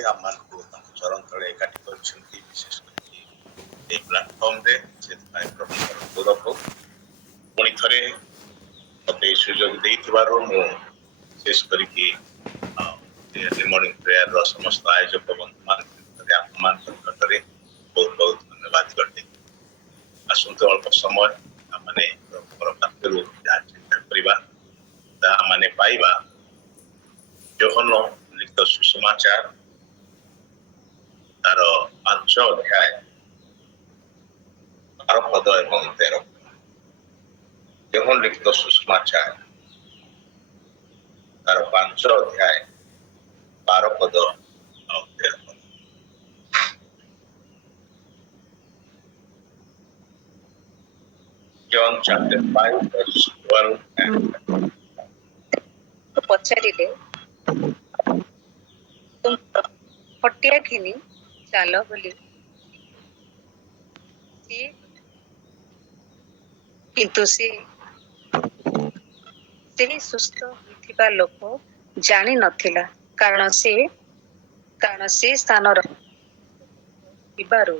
भाବରେ ଆମମାନଙ୍କୁ ତାଙ୍କ ଚରଣ ତଳେ ଏକାଠି କରିଛନ୍ତି ବିଶେଷ କରି ଏହି ପ୍ଲାଟଫର୍ମରେ ସେଥିପାଇଁ ପ୍ରଭୁଙ୍କର ଗୌରବ ହଉ। ପୁଣି ଥରେ ମୋତେ ଏହି ସୁଯୋଗ ଦେଇଥିବାରୁ ମୁଁ ବିଶେଷ କରିକି ଏର୍ଲି ମର୍ଣ୍ଣିଂ ପ୍ରେୟାରର ସମସ୍ତ ଆୟୋଜକ ବନ୍ଧୁମାନଙ୍କ ନିକଟରେ ଆପଣମାନଙ୍କ ନିକଟରେ ବହୁତ ବହୁତ ଧନ୍ୟବାଦ କରିଦେଇ ଆସନ୍ତୁ ଅଳ୍ପ ସମୟ ଆମମାନେ ପ୍ରଭୁଙ୍କର ପାଖରୁ ଯାହା ଚିନ୍ତା କରିବା ତାହା ଆମମାନେ ପାଇବା ୟୋହନ ଲିଖିତ ସୁସମାଚାର ତାର 5 ଅଧ୍ୟାୟ 12 ପଦ ଏବଂ 13 ପଦ। ୟୋହନ ଲିଖିତ ସୁସମାଚାର ତାର 5 ଅଧ୍ୟାୟ 12 ପଦ ଆଉ 13 ପଦ। John chapter 5 verse 12 and 13. ପଚାରିଲେ ହଟିଆ ଘିନି ଚାଲ ବୋଲି କିନ୍ତୁ ସେହି ସୁସ୍ଥ ହୋଇଥିବା ଲୋକ ଜାଣି ନଥିଲା, କାରଣ ସେ ସ୍ଥାନର ଥିବାରୁ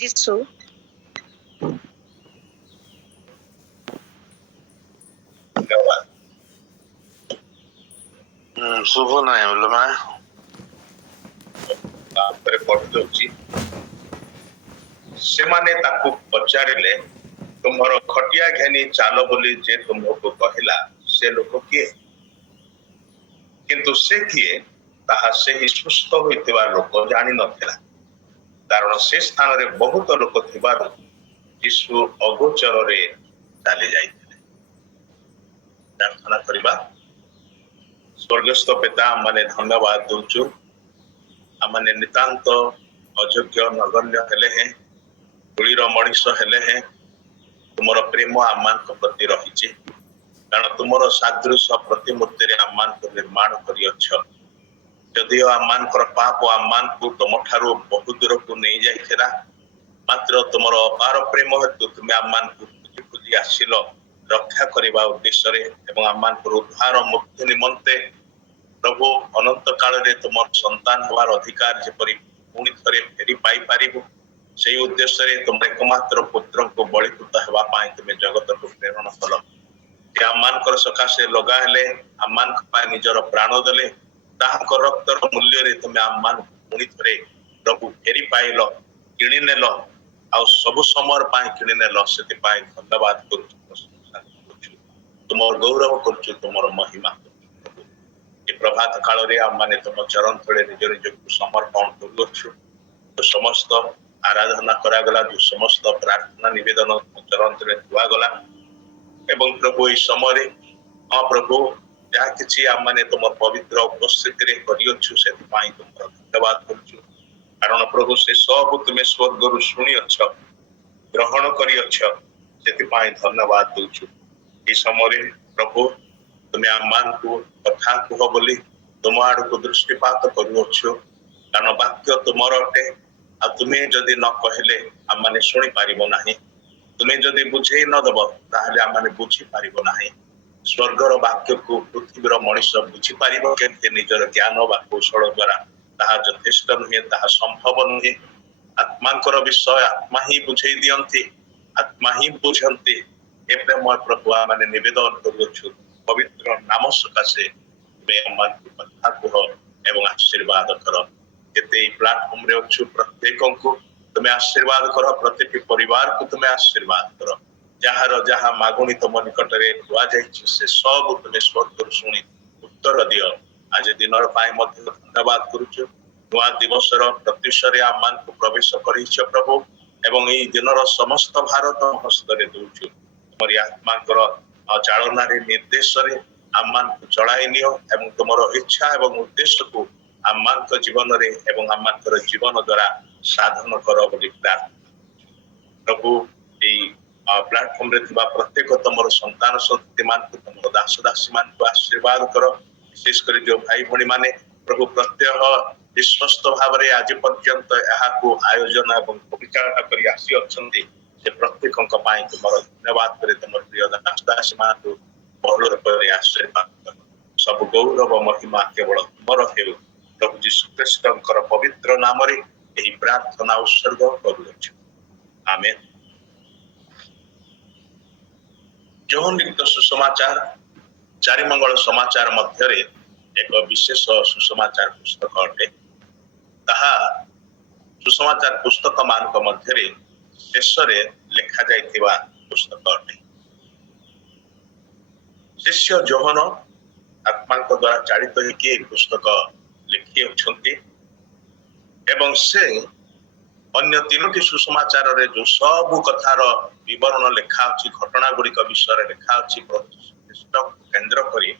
ଯୀଶୁ ଶୁଭ ନାହିଁ ବୋଲ ମା ତାପରେ ପଢିଦଉଛି। ସେମାନେ ତାକୁ ପଚାରିଲେ, ତୁମର ଖଟିଆ ଘେନି ଚାଲ ବୋଲି ଯେ ତୁମକୁ କହିଲା ସେ ଲୋକ କିଏ? କିନ୍ତୁ ସେ କିଏ ତାହା ସେହି ସୁସ୍ଥ ହୋଇଥିବା ଲୋକ ଜାଣିନଥିଲା, କାରଣ ସେ ସ୍ଥାନରେ ବହୁତ ଲୋକ ଥିବାରୁ ଯୀଶୁ ଅଗୋଚରରେ ଚାଲି ଯାଇଥିଲେ। ପ୍ରାର୍ଥନା କରିବା। ସ୍ୱର୍ଗସ୍ଥ ପିତା, ଆମମାନେ ଧନ୍ୟବାଦ ଦଉଛୁ। ଆମମାନେ ନିତାନ୍ତ ଅଯୋଗ୍ୟ ନଗଣ୍ୟ ହେଲେ ହେଁ, ଧୂଳିର ମଣିଷ ହେଲେ ହେଁ, ତୁମର ପ୍ରେମ ଆମମାନଙ୍କ ପ୍ରତି ରହିଛି, କାରଣ ତୁମର ସାଦୃଶ୍ୟ ପ୍ରତିମୂର୍ତ୍ତିରେ ଆମମାନଙ୍କୁ ନିର୍ମାଣ କରିଅଛ। ଯଦିଓ ଆମମାନଙ୍କର ପାପ ଆମମାନଙ୍କୁ ତୁମଠାରୁ ବହୁ ଦୂରକୁ ନେଇଯାଇଥିଲା, ମାତ୍ର ତୁମର ଅପାର ପ୍ରେମ ହେତୁ ତୁମେ ଆମମାନଙ୍କୁ ଖୋଜି ଖୋଜି ଆସିଲ ରକ୍ଷା କରିବା ଉଦ୍ଦେଶ୍ୟରେ ଏବଂ ଆମମାନଙ୍କର ଉଦ୍ଧାର ମୁକ୍ତି ନିମନ୍ତେ। ପ୍ରଭୁ, ଅନନ୍ତ କାଳରେ ତୁମର ସନ୍ତାନ ହେବାର ଅଧିକାର ଯେପରି ପୁଣି ଥରେ ଫେରି ପାଇପାରିବୁ, ସେହି ଉଦ୍ଦେଶ୍ୟରେ ତୁମର ଏକମାତ୍ର ପୁତ୍ରଙ୍କୁ ବଳିକୃତ ହେବା ପାଇଁ ତୁମେ ଜଗତକୁ ପ୍ରେରଣ କଲ। ଯେ ଆମମାନଙ୍କର ସକାଶେ ଲଗା ହେଲେ, ଆମମାନଙ୍କ ପାଇଁ ନିଜର ପ୍ରାଣ ଦେଲେ, ତାହାଙ୍କ ରକ୍ତର ମୂଲ୍ୟରେ ତୁମେ ଆମମାନଙ୍କୁ ପୁଣି ଥରେ ପ୍ରଭୁ ଫେରି ପାଇଲ, କିଣିନେଲ, ଆଉ ସବୁ ସମୟ ପାଇଁ କିଣିନେଲ। ସେଥିପାଇଁ ଧନ୍ୟବାଦ କରୁଛୁ, ପ୍ରଶଂସା କରୁଛୁ, ତୁମର ଗୌରବ କରୁଛୁ, ତୁମର ମହିମା କରୁଛୁ। ଏ ପ୍ରଭାତ କାଳରେ ଆମମାନେ ତୁମ ଚରଣ ତଳେ ନିଜ ନିଜକୁ ସମର୍ପଣ କରୁଅଛୁ। ସମସ୍ତ ଆରାଧନା କରାଗଲା, ଯୋଉ ସମସ୍ତ ପ୍ରାର୍ଥନା ନିବେଦନ ଚରଣ ତଳେ ଧୁଆଗଲା, ଏବଂ ପ୍ରଭୁ ଏହି ସମୟରେ ପ୍ରଭୁ ଯାହା କିଛି ଆମମାନେ ତୁମର ପବିତ୍ର ଉପସ୍ଥିତିରେ କରିଅଛୁ, ସେଥିପାଇଁ ତୁମର ଧନ୍ୟବାଦ କରୁଛୁ। କାରଣ ପ୍ରଭୁ ସେ ସବୁ ତୁମେ ସ୍ୱର୍ଗରୁ ଶୁଣିଅଛ, ଗ୍ରହଣ କରିଅଛ, ସେଥିପାଇଁ ଧନ୍ୟବାଦ ଦଉଛୁ। ଏହି ସମୟରେ ପ୍ରଭୁ ତୁମେ ଆମମାନଙ୍କୁ କଥା କୁହ ବୋଲି ତୁମ ଆଡକୁ ଦୃଷ୍ଟିପାତ କରୁଅଛୁ, କାରଣ ବାକ୍ୟ ତୁମର ଅଟେ, ଆଉ ତୁମେ ଯଦି ନ କହିଲେ ଆମମାନେ ଶୁଣିପାରିବ ନାହିଁ। ତୁମେ ଯଦି ବୁଝେଇ ନଦେବ ତାହେଲେ ଆମମାନେ ବୁଝିପାରିବ ନାହିଁ। ସ୍ୱର୍ଗର ବାକ୍ୟକୁ ପୃଥିବୀର ମଣିଷ ବୁଝିପାରିବ କେମିତି ନିଜର ଜ୍ଞାନ ବା କୌଶଳ ଦ୍ୱାରା? ତାହା ଯଥେଷ୍ଟ ନୁହେଁ, ତାହା ସମ୍ଭବ ନୁହେଁ। ଆତ୍ମାଙ୍କର ବିଷୟ ଆତ୍ମା ହିଁ ବୁଝେଇ ଦିଅନ୍ତି, ଆତ୍ମା ହିଁ ବୁଝନ୍ତି। ଏ ପ୍ରେମ ପ୍ରଭୁ ଆମମାନେ ନିବେଦନ କରୁଅଛୁ, ପବିତ୍ର ନାମ ସକାଶେ ତୁମେ ଆମମାନଙ୍କୁ କଥା କୁହ ଏବଂ ଆଶୀର୍ବାଦ କର। କେତେ ଏହି ପ୍ଲାଟଫର୍ମରେ ଅଛୁ ପ୍ରତ୍ୟେକଙ୍କୁ ତୁମେ ଆଶୀର୍ବାଦ କର, ପ୍ରତିଟି ପରିବାରକୁ ତୁମେ ଆଶୀର୍ବାଦ କର। ଯାହାର ଯାହା ମାଗୁଣି ତୁମ ନିକଟରେ କୁହାଯାଇଛି ସେ ସବୁ ତୁମେ ସ୍ୱର୍ଗରୁ ଶୁଣି ଉତ୍ତର ଦିଅ। ଆଜି ଦିନର ପାଇଁ ମଧ୍ୟ ଧନ୍ୟବାଦ କରୁଛୁ। ନୂଆ ଦିବସର ପ୍ରତ୍ୟୁଷରେ ଆମମାନଙ୍କୁ ପ୍ରବେଶ କରିଛ ପ୍ରଭୁ, ଏବଂ ଏହି ଦିନର ସମସ୍ତ ଭାରତ ହସ୍ତରେ ଦଉଛୁ। ତୁମରି ଆତ୍ମାଙ୍କର ଚାଳନାରେ ନିର୍ଦ୍ଦେଶରେ ଆମମାନଙ୍କୁ ଚଳାଇ ନିଅ ଏବଂ ତୁମର ଇଚ୍ଛା ଏବଂ ଉଦ୍ଦେଶ୍ୟକୁ ଆମମାନଙ୍କ ଜୀବନରେ ଏବଂ ଆମମାନଙ୍କର ଜୀବନ ଦ୍ୱାରା ସାଧନ କର ବୋଲି ପ୍ରାର୍ଥନା ପ୍ରଭୁ। ଏହି ପ୍ଲାଟଫର୍ମରେ ଥିବା ପ୍ରତ୍ୟେକ ତମର ସନ୍ତାନ ସନ୍ତତି ମାନଙ୍କୁ, ତମର ଦାସ ଦାସୀ ମାନଙ୍କୁ ଆଶୀର୍ବାଦ କର। ବିଶେଷ କରି ଯୋଉ ଭାଇ ଭଉଣୀ ମାନେ ପ୍ରଭୁ ପ୍ରତ୍ୟହ ବିଶ୍ୱସ୍ତ ଭାବରେ ଆଜି ପର୍ଯ୍ୟନ୍ତ ଏହାକୁ ଆୟୋଜନ ଏବଂ ପରିଚାଳନା କରି ଆସି ଅଛନ୍ତି, ସେ ପ୍ରତ୍ୟେକଙ୍କ ପାଇଁ ତୁମର ଧନ୍ୟବାଦ କରି ତୁମର ପ୍ରିୟ ଦାସ ଦାସୀ ମାନଙ୍କୁ ବହୁଳ ରୂପରେ ଆଶୀର୍ବାଦ କର। ସବୁ ଗୌରବ ମହିମା କେବଳ ତୁମର ହେଉ, प्रभु यीशु ख्रीष्टଙ୍କର ପବିତ୍ର ନାମରେ ଏହି ପ୍ରାର୍ଥନା ଉତ୍ସର୍ଗ କରୁଅଛୁ। ଆମେନ୍। ଯୋହନ ଲିଖିତ ସୁସମାଚାର ଚାରିମଙ୍ଗଳ ସମାଚାର ମଧ୍ୟରେ ଏକ ବିଶେଷ ସୁସମାଚାର ପୁସ୍ତକ ଅଟେ। ତାହା ସୁସମାଚାର ପୁସ୍ତକ ମାନଙ୍କ ମଧ୍ୟରେ ଶେଷରେ ଲେଖାଯାଇଥିବା ପୁସ୍ତକ ଅଟେ। ଶିଷ୍ୟ ଯୋହନ ଆତ୍ମାଙ୍କ ଦ୍ୱାରା ଚାଳିତ ହେଇକି ଏହି ପୁସ୍ତକ ଲେଖିଅଛନ୍ତି ଏବଂ ସେ ଅନ୍ୟ ତିନୋଟି ସୁସମାଚାରରେ ଯୋଉ ସବୁ କଥାର ବିବରଣ ଲେଖା ଅଛି, ଘଟଣା ଗୁଡିକ ବିଷୟରେ ଲେଖା ଅଛି, କେନ୍ଦ୍ର କରି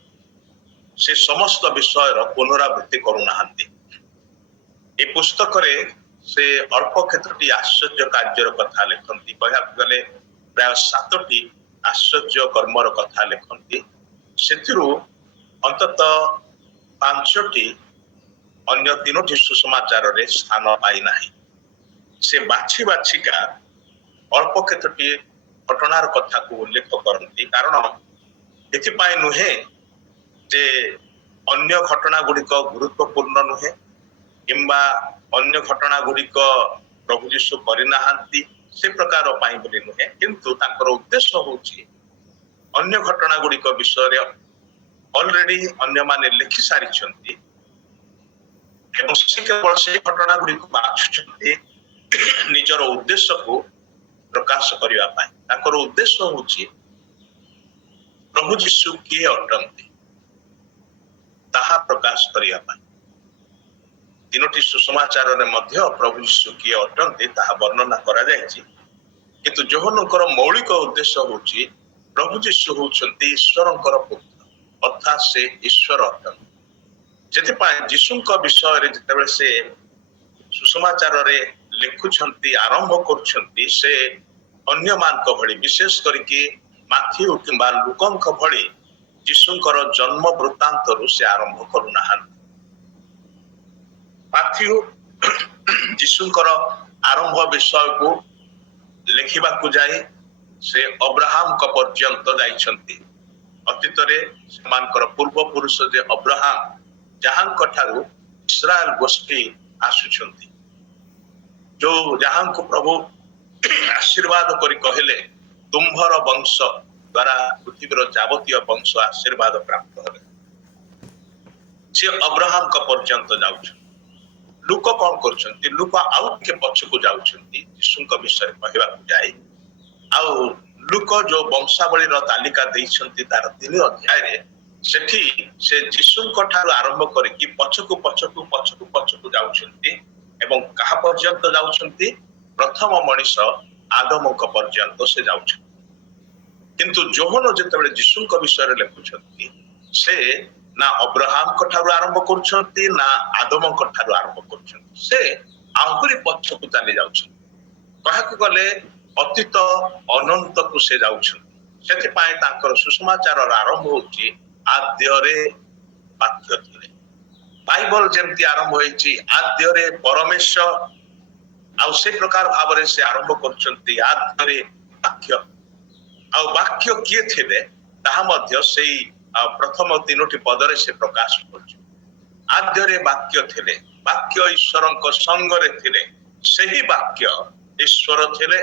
ସେ ସମସ୍ତ ବିଷୟର ପୁନରାବୃତ୍ତି କରୁନାହାନ୍ତି। ଏ ପୁସ୍ତକରେ ସେ ଅଳ୍ପ କେତୋଟି ଆଶ୍ଚର୍ଯ୍ୟ କାର୍ଯ୍ୟର କଥା ଲେଖନ୍ତି। କହିବାକୁ ଗଲେ ପ୍ରାୟ 7ଟି ଆଶ୍ଚର୍ଯ୍ୟ କର୍ମର କଥା ଲେଖନ୍ତି। ସେଥିରୁ ଅନ୍ତତଃ 5ଟି ଅନ୍ୟ ତିନୋଟି ସୁସମାଚାରରେ ସ୍ଥାନ ପାଇନାହିଁ। ସେ ବାଛି ବାଛିକା ଅଳ୍ପ କେତୋଟି ଘଟଣାର କଥାକୁ ଉଲ୍ଲେଖ କରନ୍ତି। କାରଣ ଏଥିପାଇଁ ନୁହେଁ ଯେ ଅନ୍ୟ ଘଟଣା ଗୁଡିକ ଗୁରୁତ୍ୱପୂର୍ଣ୍ଣ ନୁହେଁ କିମ୍ବା ଅନ୍ୟ ଘଟଣା ଗୁଡିକ ପ୍ରଭୁ ଯୀଶୁ କରିନାହାନ୍ତି ସେ ପ୍ରକାର ପାଇଁ ବୋଲି ନୁହେଁ, କିନ୍ତୁ ତାଙ୍କର ଉଦ୍ଦେଶ୍ୟ ହଉଛି ଅନ୍ୟ ଘଟଣା ଗୁଡିକ ବିଷୟରେ ଅଲରେଡି ଅନ୍ୟମାନେ ଲେଖି ସାରିଛନ୍ତି ଏବଂ ସେ କେବଳ ସେଇ ଘଟଣା ଗୁଡିକୁ ବାଛୁଛନ୍ତି ନିଜର ଉଦ୍ଦେଶ୍ୟକୁ ପ୍ରକାଶ କରିବା ପାଇଁ। ତାଙ୍କର ଉଦ୍ଦେଶ୍ୟ ହଉଛି ପ୍ରଭୁ ଯୀଶୁ କିଏ ଅଟନ୍ତି ତାହା ପ୍ରକାଶ କରିବା ପାଇଁ। ତିନୋଟି ସୁସମାଚାରରେ ମଧ୍ୟ ପ୍ରଭୁ ଯୀଶୁ କିଏ ଅଟନ୍ତି ତାହା ବର୍ଣ୍ଣନା କରାଯାଇଛି, କିନ୍ତୁ ଯୋହନଙ୍କର ମୌଳିକ ଉଦ୍ଦେଶ୍ୟ ହଉଛି ପ୍ରଭୁ ଯୀଶୁ ହଉଛନ୍ତି ଈଶ୍ୱରଙ୍କର ପୁତ୍ର, ଅର୍ଥାତ୍ ସେ ଈଶ୍ୱର ଅଟନ୍ତି। ସେଥିପାଇଁ ଯୀଶୁଙ୍କ ବିଷୟରେ ଯେତେବେଳେ ସେ ସୁସମାଚାରରେ ଲେଖୁଛନ୍ତି, ଆରମ୍ଭ କରୁଛନ୍ତି, ସେ ଅନ୍ୟମାନଙ୍କ ଭଳି ବିଶେଷ କରିକି ମାଥିଉ କିମ୍ବା ଲୁକଙ୍କ ଭଳି ଯୀଶୁଙ୍କର ଜନ୍ମ ବୃତ୍ତାନ୍ତରୁ ସେ ଆରମ୍ଭ କରୁନାହାନ୍ତି। ମାଥିଉ ଯୀଶୁଙ୍କର ଆରମ୍ଭ ବିଷୟକୁ ଲେଖିବାକୁ ଯାଇ ସେ ଅବ୍ରାହମଙ୍କ ପର୍ଯ୍ୟନ୍ତ ଯାଇଛନ୍ତି। ଅତୀତରେ ସେମାନଙ୍କର ପୂର୍ବପୁରୁଷ ଯେ ଅବ୍ରାହମ, ଯାହାଙ୍କ ଠାରୁ ଇସ୍ରାଏଲ ଗୋଷ୍ଠୀ ଆସୁଛନ୍ତି, ଯୋଉ ଯାହାଙ୍କୁ ପ୍ରଭୁ ଆଶୀର୍ବାଦ କରି କହିଲେ ତୁମ୍ଭର ବଂଶ ଦ୍ୱାରା ପୃଥିବୀର ଯାବତୀୟ ବଂଶ ଆଶୀର୍ବାଦ ପ୍ରାପ୍ତ ହେବେ, ସେ ଅବ୍ରାହମଙ୍କ ପର୍ଯ୍ୟନ୍ତ ଯାଉଛନ୍ତି। ଲୁକ କଣ କରୁଛନ୍ତି? ଲୁକ ଆଉ ଟିକେ ପଛକୁ ଯାଉଛନ୍ତି ଯୀଶୁଙ୍କ ବିଷୟରେ କହିବାକୁ ଯାଇ। ଆଉ ଲୁକ ଯୋଉ ବଂଶାବଳୀର ତାଲିକା ଦେଇଛନ୍ତି ତାର 3 ଅଧ୍ୟାୟରେ, ସେଠି ସେ ଯୀଶୁଙ୍କ ଠାରୁ ଆରମ୍ଭ କରିକି ପଛକୁ ପଛକୁ ପଛକୁ ପଛକୁ ଯାଉଛନ୍ତି ଏବଂ କାହା ପର୍ଯ୍ୟନ୍ତ ଯାଉଛନ୍ତି? ପ୍ରଥମ ମଣିଷ ଆଦମଙ୍କ ପର୍ଯ୍ୟନ୍ତ ସେ ଯାଉଛନ୍ତି। କିନ୍ତୁ ଯୋହନ ଯେତେବେଳେ ଯୀଶୁଙ୍କ ବିଷୟରେ ଲେଖୁଛନ୍ତି, ସେ ନା ଅବ୍ରାହମଙ୍କ ଠାରୁ ଆରମ୍ଭ କରୁଛନ୍ତି ନା ଆଦମଙ୍କ ଠାରୁ ଆରମ୍ଭ କରୁଛନ୍ତି, ସେ ଆହୁରି ପଛକୁ ଚାଲି ଯାଉଛନ୍ତି। କହିବାକୁ ଗଲେ ଅତୀତ ଅନନ୍ତକୁ ସେ ଯାଉଛନ୍ତି। ସେଥିପାଇଁ ତାଙ୍କର ସୁସମାଚାରର ଆରମ୍ଭ ହଉଛି ଆଦ୍ୟରେ ବାକ୍ୟ ଥିଲେ। ବାଇବଲ ଯେମିତି ଆରମ୍ଭ ହେଇଛି ଆଦ୍ୟରେ ପରମେଶ୍ୱର, ଆଉ ସେ ପ୍ରକାର ଭାବରେ ସେ ଆରମ୍ଭ କରୁଛନ୍ତି ଆଦ୍ୟରେ ବାକ୍ୟ। ଆଉ ବାକ୍ୟ କିଏ ଥିଲେ ତାହା ମଧ୍ୟ ସେଇ ପ୍ରଥମ 3ଟି ପଦରେ ସେ ପ୍ରକାଶ କରୁଛନ୍ତି। ଆଦ୍ୟରେ ବାକ୍ୟ ଥିଲେ, ବାକ୍ୟ ଈଶ୍ୱରଙ୍କ ସଙ୍ଗରେ ଥିଲେ, ସେହି ବାକ୍ୟ ଈଶ୍ୱର ଥିଲେ।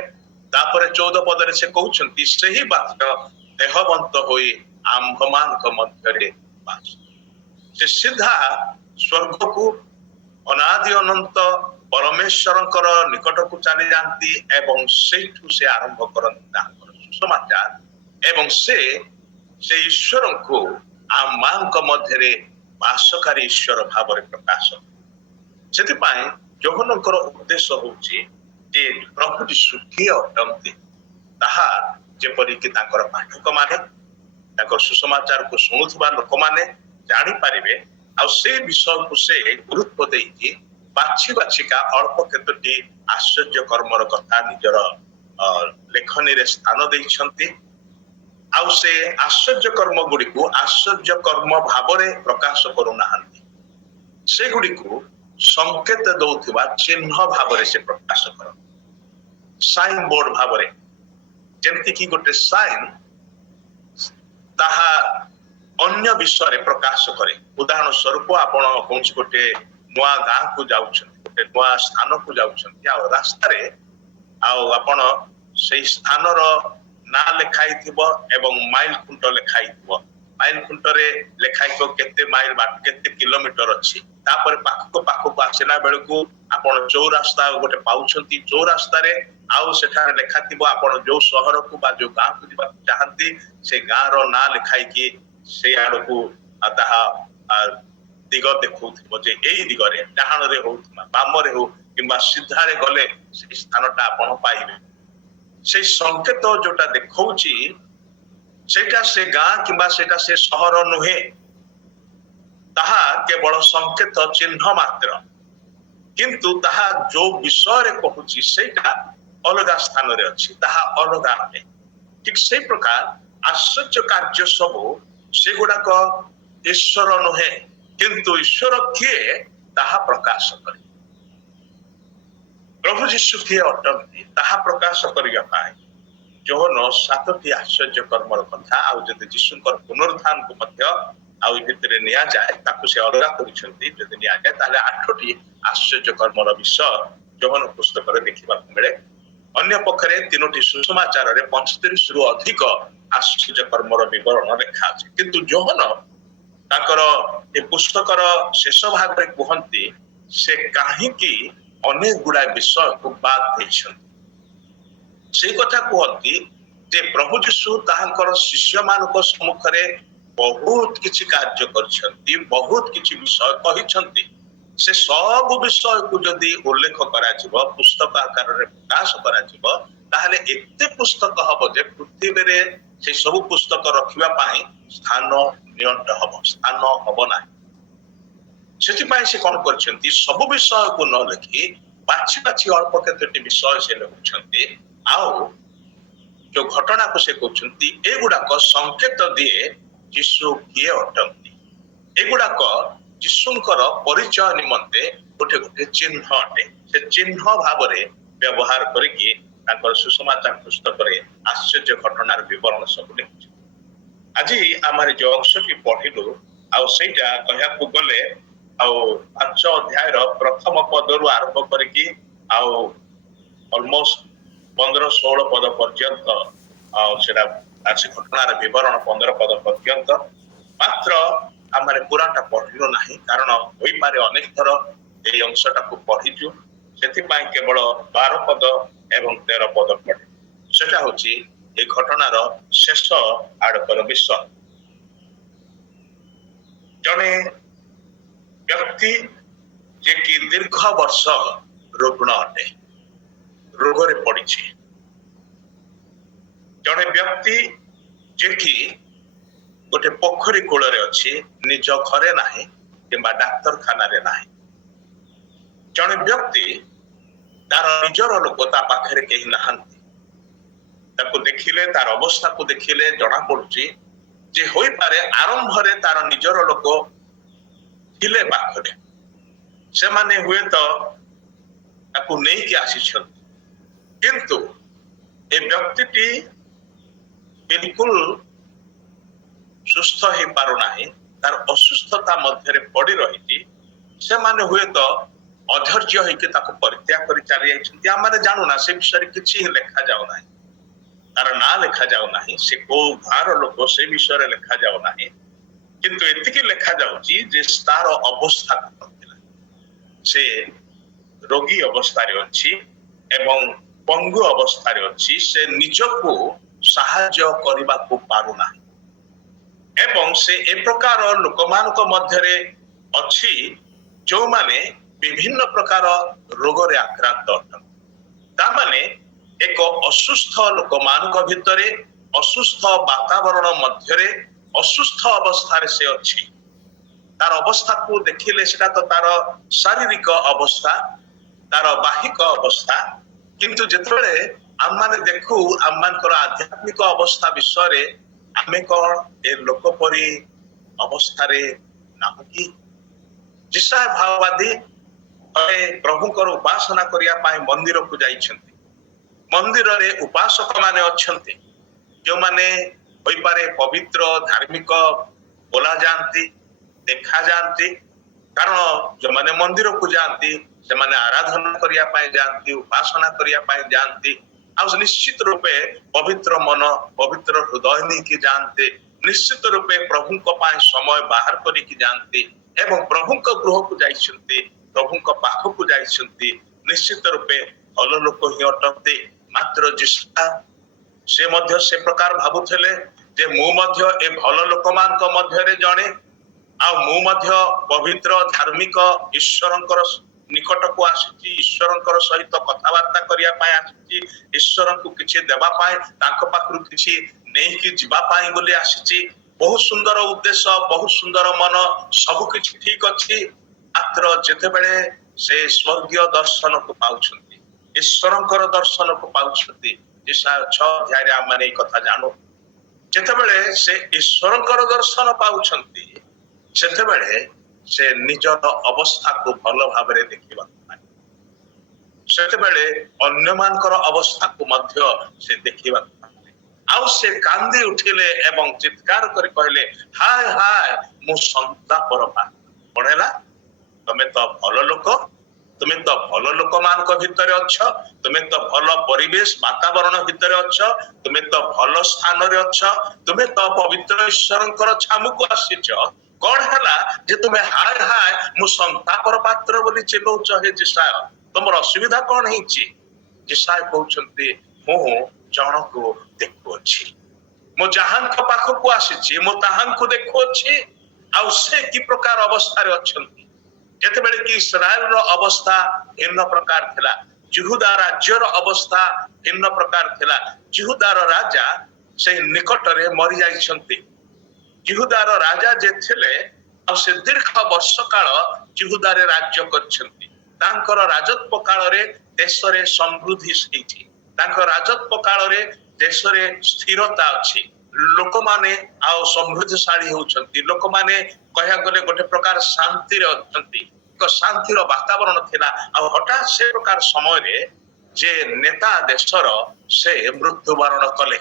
ତାପରେ 14 ପଦରେ ସେ କହୁଛନ୍ତି ସେହି ବାକ୍ୟ ଦେହବନ୍ତ ହୋଇ ଆମ୍ଭମାନଙ୍କ ମଧ୍ୟରେ ବାସ। ସେ ସିଧା ସ୍ୱର୍ଗକୁ ଅନାଦି ଅନନ୍ତ ପରମେଶ୍ୱରଙ୍କର ନିକଟକୁ ଚାଲି ଯାଆନ୍ତି ଏବଂ ସେଇଠୁ ସେ ଆରମ୍ଭ କରନ୍ତି ତାଙ୍କର ସୁସମାଚାର ଏବଂ ସେ ଈଶ୍ୱରଙ୍କୁ ଆମମାନଙ୍କ ମଧ୍ୟରେ ବାସକାରୀ ଈଶ୍ୱର ଭାବରେ ପ୍ରକାଶ। ସେଥିପାଇଁ ଯୋହନଙ୍କର ଉଦ୍ଦେଶ୍ୟ ହଉଛି ଯେ ପ୍ରଭୁ ଯୀଶୁ କିଏ ଅଟନ୍ତି ତାହା ଯେପରିକି ତାଙ୍କର ପାଠକମାନେ, ତାଙ୍କର ସୁସମାଚାରକୁ ଶୁଣୁଥିବା ଲୋକମାନେ ଜାଣିପାରିବେ। ଆଉ ସେ ବିଷୟକୁ ସେ ଗୁରୁତ୍ୱ ଦେଇକି ବାଛି ବାଛିକା ଅଳ୍ପ କେତୋଟି ଆଶ୍ଚର୍ଯ୍ୟ କର୍ମର କଥା ନିଜର ଲେଖନୀରେ ସ୍ଥାନ ଦେଇଛନ୍ତି। ଆଉ ସେ ଆଶ୍ଚର୍ଯ୍ୟ କର୍ମ ଗୁଡିକୁ ଆଶ୍ଚର୍ଯ୍ୟ କର୍ମ ଭାବରେ ପ୍ରକାଶ କରୁନାହାନ୍ତି, ସେଗୁଡିକୁ ସଂକେତ ଦଉଥିବା ଚିହ୍ନ ଭାବରେ ସେ ପ୍ରକାଶ କରନ୍ତି, ସାଇନ ବୋର୍ଡ ଭାବରେ। ଯେମିତିକି ଗୋଟେ ସାଇନ ତାହା ଅନ୍ୟ ବିଷୟରେ ପ୍ରକାଶ କରେ। ଉଦାହରଣ ସ୍ୱରୂପ ଆପଣ କୌଣସି ଗୋଟେ ନୂଆ ଗାଁକୁ ଯାଉଛନ୍ତି, ଗୋଟେ ନୂଆ ସ୍ଥାନକୁ ଯାଉଛନ୍ତି, ଆଉ ରାସ୍ତାରେ ଆଉ ଆପଣ ସେଇ ସ୍ଥାନର ନାଁ ଲେଖା ହେଇଥିବ ଏବଂ ମାଇଲ ଖୁଣ୍ଟ ଲେଖା ହେଇଥିବ। ମାଇଲ ଖୁଣ୍ଟରେ ଲେଖା ହେଇଥିବ କେତେ ମାଇଲ ବା କେତେ କିଲୋମିଟର ଅଛି। ତାପରେ ପାଖକୁ ଆସିଲା ବେଳକୁ ଆପଣ ଚୌରାସ୍ତା ଗୋଟେ ପାଉଛନ୍ତି। ଚୌରାସ୍ତାରେ ଆଉ ସେଠାରେ ଲେଖା ଥିବ ଆପଣ ଯୋଉ ସହରକୁ ବା ଯୋଉ ଗାଁକୁ ଯିବାକୁ ଚାହାନ୍ତି ସେ ଗାଁର ନାଁ ଲେଖା ହେଇକି ସେଇ ଆଡକୁ ତାହା ଦିଗ ଦେଖଉଥିବ ଯେ ଏଇ ଦିଗରେ ଡାହାଣରେ ହଉ କିମ୍ବା ବାମରେ ହଉ କିମ୍ବା ସିଧାରେ ଗଲେ ସେଇ ସ୍ଥାନଟା ଆପଣ ପାଇବେ। ସେଇ ସଂକେତ ଯୋଉଟା ଦେଖଉଛି ସେଇଟା ସେ ଗାଁ କିମ୍ବା ସେଇଟା ସେ ସହର ନୁହେଁ, ତାହା କେବଳ ସଂକେତ ଚିହ୍ନ ମାତ୍ର। କିନ୍ତୁ ତାହା ଯୋଉ ବିଷୟରେ କହୁଛି ସେଇଟା ଅଲଗା ସ୍ଥାନରେ ଅଛି, ତାହା ଅଲଗା ନୁହେଁ। ଠିକ ସେଇ ପ୍ରକାର ଆଶ୍ଚର୍ଯ୍ୟ କାର୍ଯ୍ୟ ସବୁ ସେଗୁଡାକ ଈଶ୍ୱର ନୁହେଁ, କିନ୍ତୁ ଈଶ୍ୱର କିଏ ତାହା ପ୍ରକାଶ କରେ। ପ୍ରଭୁ ଯୀଶୁ କିଏ ଅଟନ୍ତି ତାହା ପ୍ରକାଶ କରିବା ପାଇଁ ଯୋହନ 7ଟି ଆଶ୍ଚର୍ଯ୍ୟ କର୍ମର କଥା ଆଉ ଯଦି ଯୀଶୁଙ୍କର ପୁନରୁତ୍ଥାନକୁ ମଧ୍ୟ ଆଉ ଏ ଭିତରେ ନିଆଯାଏ ତାକୁ ସେ ଅଲଗା କରିଛନ୍ତି। ଯଦି ନିଆଯାଏ ତାହେଲେ 8ଟି ଆଶ୍ଚର୍ଯ୍ୟ କର୍ମର ବିଷୟ ଯୋହନ ପୁସ୍ତକରେ ଦେଖିବାକୁ ମିଳେ। ଅନ୍ୟ ପକ୍ଷରେ 3ଟି ସୁସମାଚାରରେ 35ରୁ ଅଧିକ ଆଶ୍ଚର୍ଯ୍ୟ କର୍ମର ବିବରଣ ଲେଖା ଅଛି। କିନ୍ତୁ ଯୋହନ ତାଙ୍କର ଏ ପୁସ୍ତକର ଶେଷ ଭାଗରେ କୁହନ୍ତି ସେ କାହିଁକି ଅନେକ ଗୁଡାଏ ବିଷୟକୁ ବାଦ ଦେଇଛନ୍ତି। ସେଇ କଥା କୁହନ୍ତି ଯେ ପ୍ରଭୁ ଯୀଶୁ ତାହାଙ୍କର ଶିଷ୍ୟମାନଙ୍କ ସମ୍ମୁଖରେ ବହୁତ କିଛି କାର୍ଯ୍ୟ କରିଛନ୍ତି, ବହୁତ କିଛି ବିଷୟ କହିଛନ୍ତି। ସେ ସବୁ ବିଷୟକୁ ଯଦି ଉଲ୍ଲେଖ କରାଯିବ, ପୁସ୍ତକ ଆକାରରେ ପ୍ରକାଶ କରାଯିବ, ତାହେଲେ ଏତେ ପୁସ୍ତକ ହବ ଯେ ପୃଥିବୀରେ ସେ ସବୁ ପୁସ୍ତକ ରଖିବା ପାଇଁ ସ୍ଥାନ ନିଅଣ୍ଟ ହବ, ସ୍ଥାନ ହବ ନାହିଁ। ସେଥିପାଇଁ ସେ କଣ କରିଛନ୍ତି, ସବୁ ବିଷୟକୁ ନ ଲେଖି ବାଛି ବାଛି ଅଳ୍ପ କେତୋଟି ବିଷୟ ସେ ଲେଖୁଛନ୍ତି। ଆଉ ଯୋଉ ଘଟଣାକୁ ସେ କହୁଛନ୍ତି ଏଗୁଡାକ ସଂକେତ ଦିଏ ଯୀଶୁ କିଏ ଅଟନ୍ତି। ଏଗୁଡାକ ଯୀଶୁଙ୍କର ପରିଚୟ ନିମନ୍ତେ ଗୋଟେ ଗୋଟେ ଚିହ୍ନ ଅଟେ। ସେ ଚିହ୍ନ ଭାବରେ ବ୍ୟବହାର କରିକି ତାଙ୍କର ସୁସମାଚାର ପୁସ୍ତକରେ ଆଶ୍ଚର୍ଯ୍ୟ ଘଟଣାର ବିବରଣ ସବୁ ଲେଖିଛନ୍ତି। ଆଜି ଆମେ ଯୋଉ ଅଂଶଟି ପଢିଲୁ ଆଉ ସେଇଟା କହିବାକୁ ଗଲେ ଆଉ 5 ଅଧ୍ୟାୟର ପ୍ରଥମ ପଦରୁ ଆରମ୍ଭ କରିକି ଆଉ ଅଲମୋଷ୍ଟ 15-16 ପଦ ପର୍ଯ୍ୟନ୍ତ ଆଉ ସେଟା ଅଛି ଘଟଣାର ବିବରଣ 15 ପଦ ପର୍ଯ୍ୟନ୍ତ। ମାତ୍ର ଆମେ ପୁରାଟା ପଢିଲୁ ନାହିଁ କାରଣ ହୋଇପାରେ ଅନେକ ଥର এই ଅଂଶଟାକୁ ପଢିଛୁ, ସେଥିପାଇଁ କେବଳ 12 ପଦ ଏବଂ 13 ପଦ ପଢେ। ସେଟା ହଉଛି এই ଘଟଣାର ଶେଷ ଆଡକର ବିଷୟ। ଜଣେ ବ୍ୟକ୍ତି ଯେ କି ଦୀର୍ଘ ବର୍ଷ ରୁଗ୍ଣ ଅଟେ, ରୋଗରେ ପଡିଛି। ଜଣେ ବ୍ୟକ୍ତି ଯେ କି ଗୋଟେ ପୋଖରୀ କୂଳରେ ଅଛି, ନିଜ ଘରେ ନାହିଁ କିମ୍ବା ଡାକ୍ତରଖାନାରେ ନାହିଁ। ଜଣେ ବ୍ୟକ୍ତି ତାର ନିଜର ଲୋକ ତା ପାଖରେ କେହି ନାହାନ୍ତି। ତାକୁ ଦେଖିଲେ ତାର ଅବସ୍ଥାକୁ ଦେଖିଲେ ଜଣା ପଡୁଛି ଯେ ହୋଇପାରେ ଆରମ୍ଭରେ ତାର ନିଜର ଲୋକ ଥିଲେ ପାଖରେ, ସେମାନେ ହୁଏତ ତାକୁ ନେଇକି ଆସିଛନ୍ତି, କିନ୍ତୁ ଏ ବ୍ୟକ୍ତିଟି ବିଲକୁଲ ସୁସ୍ଥ ହେଇପାରୁନାହିଁ, ତାର ଅସୁସ୍ଥତା ମଧ୍ୟରେ ପଡି ରହିଛି। ସେମାନେ ହୁଏତ ଅଧୈର୍ଯ୍ୟ ହେଇକି ତାକୁ ପରିତ୍ୟାଗ କରି ଚାଲି ଯାଇଛନ୍ତି। ଆମେ ଜାଣୁନା, ସେ ବିଷୟରେ କିଛି ଲେଖା ଯାଉନାହିଁ, ତାର ନାଁ ଲେଖା ଯାଉନାହିଁ, ସେ କୋଉ ଗାଁର ଲୋକ ସେ ବିଷୟରେ ଲେଖା ଯାଉନାହିଁ। କିନ୍ତୁ ଏତିକି ଲେଖା ଯାଉଛି ଯେ ତାର ଅବସ୍ଥା ଥିଲା, ସେ ରୋଗୀ ଅବସ୍ଥାରେ ଅଛି ଏବଂ ପଙ୍ଗୁ ଅବସ୍ଥାରେ ଅଛି। ସେ ନିଜକୁ ସାହାଯ୍ୟ କରିବାକୁ ପାରୁନାହିଁ ଏବଂ ସେ ଏ ପ୍ରକାର ଲୋକମାନଙ୍କ ମଧ୍ୟରେ ଅଛି ଯୋଉମାନେ ବିଭିନ୍ନ ପ୍ରକାର ରୋଗରେ ଆକ୍ରାନ୍ତ ଅଟନ୍ତି। ତାମାନେ ଏକ ଅସୁସ୍ଥ ଲୋକମାନଙ୍କ ଭିତରେ, ଅସୁସ୍ଥ ବାତାବରଣ ମଧ୍ୟରେ, ଅସୁସ୍ଥ ଅବସ୍ଥାରେ ସେ ଅଛି। ତାର ଅବସ୍ଥାକୁ ଦେଖିଲେ ସେଟା ତ ତାର ଶାରୀରିକ ଅବସ୍ଥା, ତାର ବାହିକ ଅବସ୍ଥା। କିନ୍ତୁ ଯେତେବେଳେ ଆମମାନେ ଦେଖୁ ଆମମାନଙ୍କର ଆଧ୍ୟାତ୍ମିକ ଅବସ୍ଥା ବିଷୟରେ, ଆମେ କଣ ଏ ଲୋକ ପରି ଅବସ୍ଥାରେ ନାହୁଁ କି? ଯିଶାୟ ଭାବବାଦୀ ପ୍ରଭୁଙ୍କର ଉପାସନା କରିବା ପାଇଁ ମନ୍ଦିରକୁ ଯାଇଛନ୍ତି। ମନ୍ଦିରରେ ଉପାସକ ମାନେ ଅଛନ୍ତି ଯେଉଁମାନେ ହୋଇପାରେ ପବିତ୍ର ଧାର୍ମିକ ବୋଲା ଯାଆନ୍ତି, ଦେଖାଯାଆନ୍ତି, କାରଣ ଯୋଉମାନେ ମନ୍ଦିରକୁ ଯାଆନ୍ତି ସେମାନେ ଆରାଧନା କରିବା ପାଇଁ ଯାଆନ୍ତି, ଉପାସନା କରିବା ପାଇଁ ଯାଆନ୍ତି, ଆଉ ନିଶ୍ଚିତ ରୂପେ ପବିତ୍ର ମନ ପବିତ୍ର ହୃଦୟ ନେଇକି ଯାଆନ୍ତି, ନିଶ୍ଚିତ ରୂପେ ପ୍ରଭୁଙ୍କ ପାଇଁ ସମୟ ବାହାର କରିକି ଯାଆନ୍ତି ଏବଂ ପ୍ରଭୁଙ୍କ ଗୃହକୁ ଯାଇଛନ୍ତି, ପ୍ରଭୁଙ୍କ ପାଖକୁ ଯାଇଛନ୍ତି, ନିଶ୍ଚିତ ରୂପେ ଭଲ ଲୋକ ହିଁ ଅଟନ୍ତି। ମାତ୍ର ଯିଶା ସେ ମଧ୍ୟ ସେ ପ୍ରକାର ଭାବୁଥିଲେ ଯେ ମୁଁ ମଧ୍ୟ ଏ ଭଲ ଲୋକମାନଙ୍କ ମଧ୍ୟରେ ଜଣେ, ଆଉ ମୁଁ ମଧ୍ୟ ପବିତ୍ର ଧାର୍ମିକ ଈଶ୍ୱରଙ୍କର ନିକଟକୁ ଆସିଛି, ଈଶ୍ୱରଙ୍କର ସହିତ କଥାବାର୍ତ୍ତା କରିବା ପାଇଁ ଆସିଛି, ଈଶ୍ୱରଙ୍କୁ କିଛି ଦେବା ପାଇଁ, ତାଙ୍କ ପାଖରୁ କିଛି ନେଇକି ଯିବା ପାଇଁ ବୋଲି ଆସିଛି। ବହୁତ ସୁନ୍ଦର ଉଦ୍ଦେଶ୍ୟ, ବହୁତ ସୁନ୍ଦର ମନ, ସବୁ କିଛି ଠିକ ଅଛି। ମାତ୍ର ଯେତେବେଳେ ସେ ସ୍ୱର୍ଗୀୟ ଦର୍ଶନକୁ ପାଉଛନ୍ତି, ଈଶ୍ୱରଙ୍କର ଦର୍ଶନକୁ ପାଉଛନ୍ତି, ଇଶାୟା 6 ଅଧ୍ୟାୟରେ ଆମେ ଏଇ କଥା ଜାଣୁ, ଯେତେବେଳେ ସେ ଈଶ୍ୱରଙ୍କର ଦର୍ଶନ ପାଉଛନ୍ତି ସେତେବେଳେ ସେ ନିଜର ଅବସ୍ଥାକୁ ଭଲ ଭାବରେ ଦେଖିବାକୁ ପାଏ, ସେତେବେଳେ ଅନ୍ୟମାନଙ୍କର ଅବସ୍ଥାକୁ ମଧ୍ୟ ସେ ଦେଖିବାକୁ ପାଏ। ଆଉ ସେ କାନ୍ଦି ଉଠିଲେ ଏବଂ ଚିତ୍କାର କରି କହିଲେ, ହାୟ ହାୟ ମୁଁ ସନ୍ତାପର ପାତ୍ର। କଣ ହେଲା? ତମେ ତ ଭଲ ଲୋକ, ତୁମେ ତ ଭଲ ଲୋକମାନଙ୍କ ଭିତରେ ଅଛ, ତୁମେ ତ ଭଲ ପରିବେଶ ବାତାବରଣ ଭିତରେ ଅଛ, ତୁମେ ତ ଭଲ ସ୍ଥାନରେ ଅଛ, ତୁମେ ତ ପବିତ୍ର ଈଶ୍ୱରଙ୍କର ଛାମୁକୁ ଆସିଛ, କଣ ହେଲା ଯେ ତୁମେ ହାୟ ହାୟ ମୁଁ ସନ୍ତାପର ପାତ୍ର ବୋଲି ଚିଲଉଛ? ହେ ଯିଶାୟ, ତମର ଅସୁବିଧା କଣ ହେଇଛି? ଯିଶାୟ କହୁଛନ୍ତି, ମୁଁ ଜଣକୁ ଦେଖୁଅଛି, ମୁଁ ଯାହାଙ୍କ ପାଖକୁ ଆସିଛି ମୁଁ ତାହାଙ୍କୁ ଦେଖୁଅଛି, ଆଉ ସେ କି ପ୍ରକାର ଅବସ୍ଥାରେ ଅଛନ୍ତି। ଯେତେବେଳେ କି ଇସ୍ରାଏଲର ଅବସ୍ଥା ଭିନ୍ନ ପ୍ରକାର ଥିଲା, ଜିହୁଦା ରାଜ୍ୟର ଅବସ୍ଥା ଭିନ୍ନ ପ୍ରକାର ଥିଲା। ଜିହୁଦାର ରାଜା ସେ ନିକଟରେ ମରି ଯାଇଛନ୍ତି। ଜିହୁଦାର ରାଜା ଯେ ଥିଲେ, ଆଉ ସେ ଦୀର୍ଘ ବର୍ଷ କାଳ ଜିହୁଦାରେ ରାଜ୍ୟ କରିଛନ୍ତି। ତାଙ୍କର ରାଜତ୍ୱ କାଳରେ ଦେଶରେ ସମୃଦ୍ଧି ହେଇଛି, ତାଙ୍କ ରାଜତ୍ୱ କାଳରେ ଦେଶରେ ସ୍ଥିରତା ଅଛି, ଲୋକମାନେ ଆଉ ସମୃଦ୍ଧିଶାଳୀ ହେଉଛନ୍ତି, ଲୋକମାନେ କହିବାକୁ ଗଲେ ଗୋଟେ ପ୍ରକାର ଶାନ୍ତିରେ ଅଛନ୍ତି, ଏକ ଶାନ୍ତିର ବାତାବରଣ ଥିଲା। ଆଉ ହଠାତ୍ ସେ ପ୍ରକାର ସମୟରେ ଯେ ନେତା ଦେଶର ସେ ମୃତ୍ୟୁବରଣ କଲେ।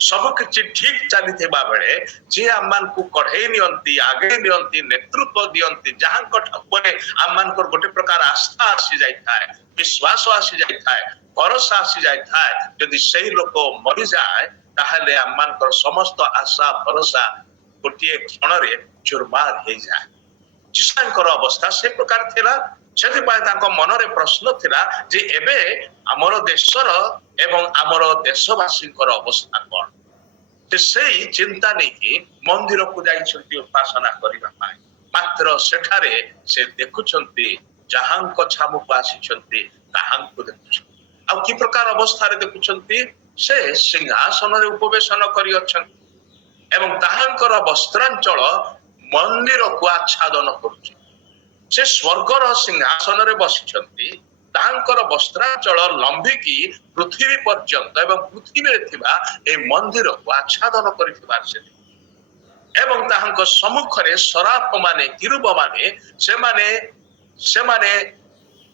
ସବୁ କିଛି ଠିକ ଚାଲିଥିବା ବେଳେ ଯିଏ ଆମମାନଙ୍କୁ କଢେଇ ନିଅନ୍ତି, ଆଗେଇ ନିଅନ୍ତି, ନେତୃତ୍ୱ ଦିଅନ୍ତି, ଯାହାଙ୍କ ଉପରେ ଆମମାନଙ୍କର ଗୋଟେ ପ୍ରକାର ଆସ୍ଥା ଆସି ଯାଇଥାଏ, ବିଶ୍ୱାସ ଆସି ଯାଇଥାଏ, ଭରସା ଆସି ଯାଇଥାଏ, ଯଦି ସେଇ ଲୋକ ମରିଯାଏ ତାହେଲେ ଆମମାନଙ୍କର ସମସ୍ତ ଆଶା ଭରସା ଗୋଟିଏ କ୍ଷଣରେ ଚୁରମାର ହେଇଯାଏ। ଯିଶାଙ୍କର ଅବସ୍ଥା ସେ ପ୍ରକାର ଥିଲା। ସେଥିପାଇଁ ତାଙ୍କ ମନରେ ପ୍ରଶ୍ନ ଥିଲା ଯେ ଏବେ ଆମର ଦେଶର ଏବଂ ଆମର ଦେଶବାସୀଙ୍କର ଅବସ୍ଥା କଣ? ସେ ସେଇ ଚିନ୍ତା ନେଇକି ମନ୍ଦିରକୁ ଯାଇଛନ୍ତି ଉପାସନା କରିବା ପାଇଁ। ମାତ୍ର ସେଠାରେ ସେ ଦେଖୁଛନ୍ତି ଯାହାଙ୍କ ଛାମୁକୁ ଆସିଛନ୍ତି ତାହାଙ୍କୁ ଦେଖୁଛନ୍ତି। ଆଉ କି ପ୍ରକାର ଅବସ୍ଥାରେ ଦେଖୁଛନ୍ତି? ସେ ସିଂହାସନରେ ଉପବେଶନ କରିଅଛନ୍ତି ଏବଂ ତାହାଙ୍କର ବସ୍ତ୍ରାଞ୍ଚଳ ମନ୍ଦିରକୁ ଆଚ୍ଛାଦନ କରୁଛି। ସେ ସ୍ୱର୍ଗର ସିଂହାସନରେ ବସିଛନ୍ତି, ତାହାଙ୍କର ବସ୍ତ୍ରାଞ୍ଚଳ ଲମ୍ବିକି ପୃଥିବୀ ପର୍ଯ୍ୟନ୍ତ ଏବଂ ପୃଥିବୀରେ ଥିବା এই ମନ୍ଦିରକୁ ଆଚ୍ଛାଦନ କରିଥିବାର ସେ, ଏବଂ ତାହାଙ୍କ ସମ୍ମୁଖରେ ସରାଫ ମାନେ କିରୁବ ମାନେ ସେମାନେ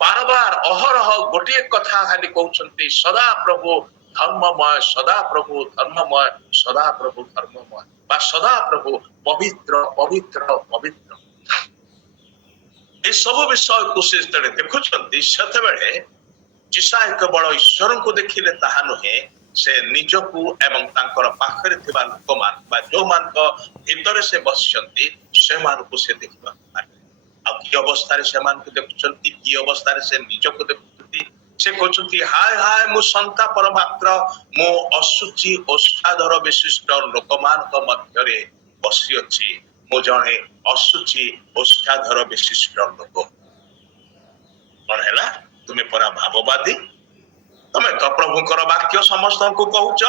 ବାରବାର ଅହରହ ଗୋଟିଏ କଥା ଖାଲି କହୁଛନ୍ତି, ସଦାପ୍ରଭୁ ଧର୍ମମୟ, ସଦାପ୍ରଭୁ ଧର୍ମମୟ, ସଦାପ୍ରଭୁ ଧର୍ମମୟ, ବା ସଦାପ୍ରଭୁ ପବିତ୍ର ପବିତ୍ର ପବିତ୍ର। ଏସବୁ ବିଷୟକୁ ସେ ଯେତେବେଳେ ଦେଖୁଛନ୍ତି ସେତେବେଳେ ଯିଶାୟ କେବଳ ଈଶ୍ୱରଙ୍କୁ ଦେଖିଲେ ତାହା ନୁହେଁ, ସେ ନିଜକୁ ଏବଂ ତାଙ୍କର ପାଖରେ ଥିବା ଲୋକମାନଙ୍କୁ ବା ଯୋଉମାନଙ୍କ ଭିତରେ ସେ ବସିଛନ୍ତି ସେମାନଙ୍କୁ ସେ ଦେଖିବାକୁ ପାଇଲେ। ଆଉ କି ଅବସ୍ଥାରେ ସେମାନଙ୍କୁ ଦେଖୁଛନ୍ତି, କି ଅବସ୍ଥାରେ ସେ ନିଜକୁ ଦେଖୁଛନ୍ତି? ସେ କହୁଛନ୍ତି, ହାୟ ହାୟ ମୁଁ ସନ୍ତାପର ପାତ୍ର, ମୁଁ ଅଶୁଚି ଓଷ୍ଠାଧର ବିଶିଷ୍ଟ ଲୋକମାନଙ୍କ ମଧ୍ୟରେ ବସିଅଛି, ମୁଁ ଜଣେ ଅଶୁଚି ଓଷ୍ଠାଧର ବିଶିଷ୍ଟ ଲୋକ। କଣ ହେଲା? ତୁମେ ପରା ଭାବବାଦୀ, ତମେ ତ ପ୍ରଭୁଙ୍କର ବାକ୍ୟ ସମସ୍ତଙ୍କୁ କହୁଛ,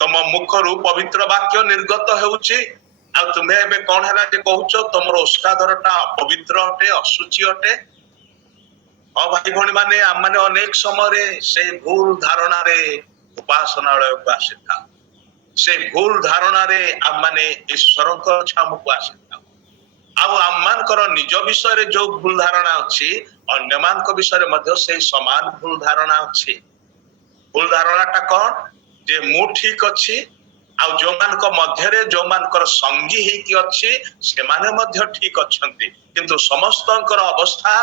ତମ ମୁଖରୁ ପବିତ୍ର ବାକ୍ୟ ନିର୍ଗତ ହେଉଛି, ଆଉ ତୁମେ ଏବେ କଣ ହେଲା ଯେ କହୁଛ ତମର ଓଷ୍ଠାଧରଟା ଅପବିତ୍ର ଅଟେ, ଅଶୁଚି ଅଟେ? ହଁ ଭାଇ ଭଉଣୀ ମାନେ, ଆମମାନେ ଅନେକ ସମୟରେ ସେ ଭୁଲ ଧାରଣାରେ ଉପାସନାଳୟକୁ ଆସିଥାଉ, ସେ ଭୁଲ ଧାରଣାରେ ଆମମାନେ ଈଶ୍ୱରଙ୍କ ଛାମୁକୁ ଆସିଥାଉ। ଆଉ ଆମମାନଙ୍କର ନିଜ ବିଷୟରେ ଯୋଉ ଭୁଲ ଧାରଣା ଅଛି, ଅନ୍ୟମାନଙ୍କ ବିଷୟରେ ମଧ୍ୟ ସେଇ ସମାନ ଭୁଲ ଧାରଣା ଅଛି। ଭୁଲ ଧାରଣାଟା କଣ? ଯେ ମୁଁ ଠିକ ଅଛି ଆଉ ଯୋଉମାନଙ୍କ ମଧ୍ୟରେ ଯୋଉମାନଙ୍କର ସଙ୍ଗୀ ହେଇକି ଅଛି ସେମାନେ ମଧ୍ୟ ଠିକ ଅଛନ୍ତି, କିନ୍ତୁ ସମସ୍ତଙ୍କର ଅବସ୍ଥା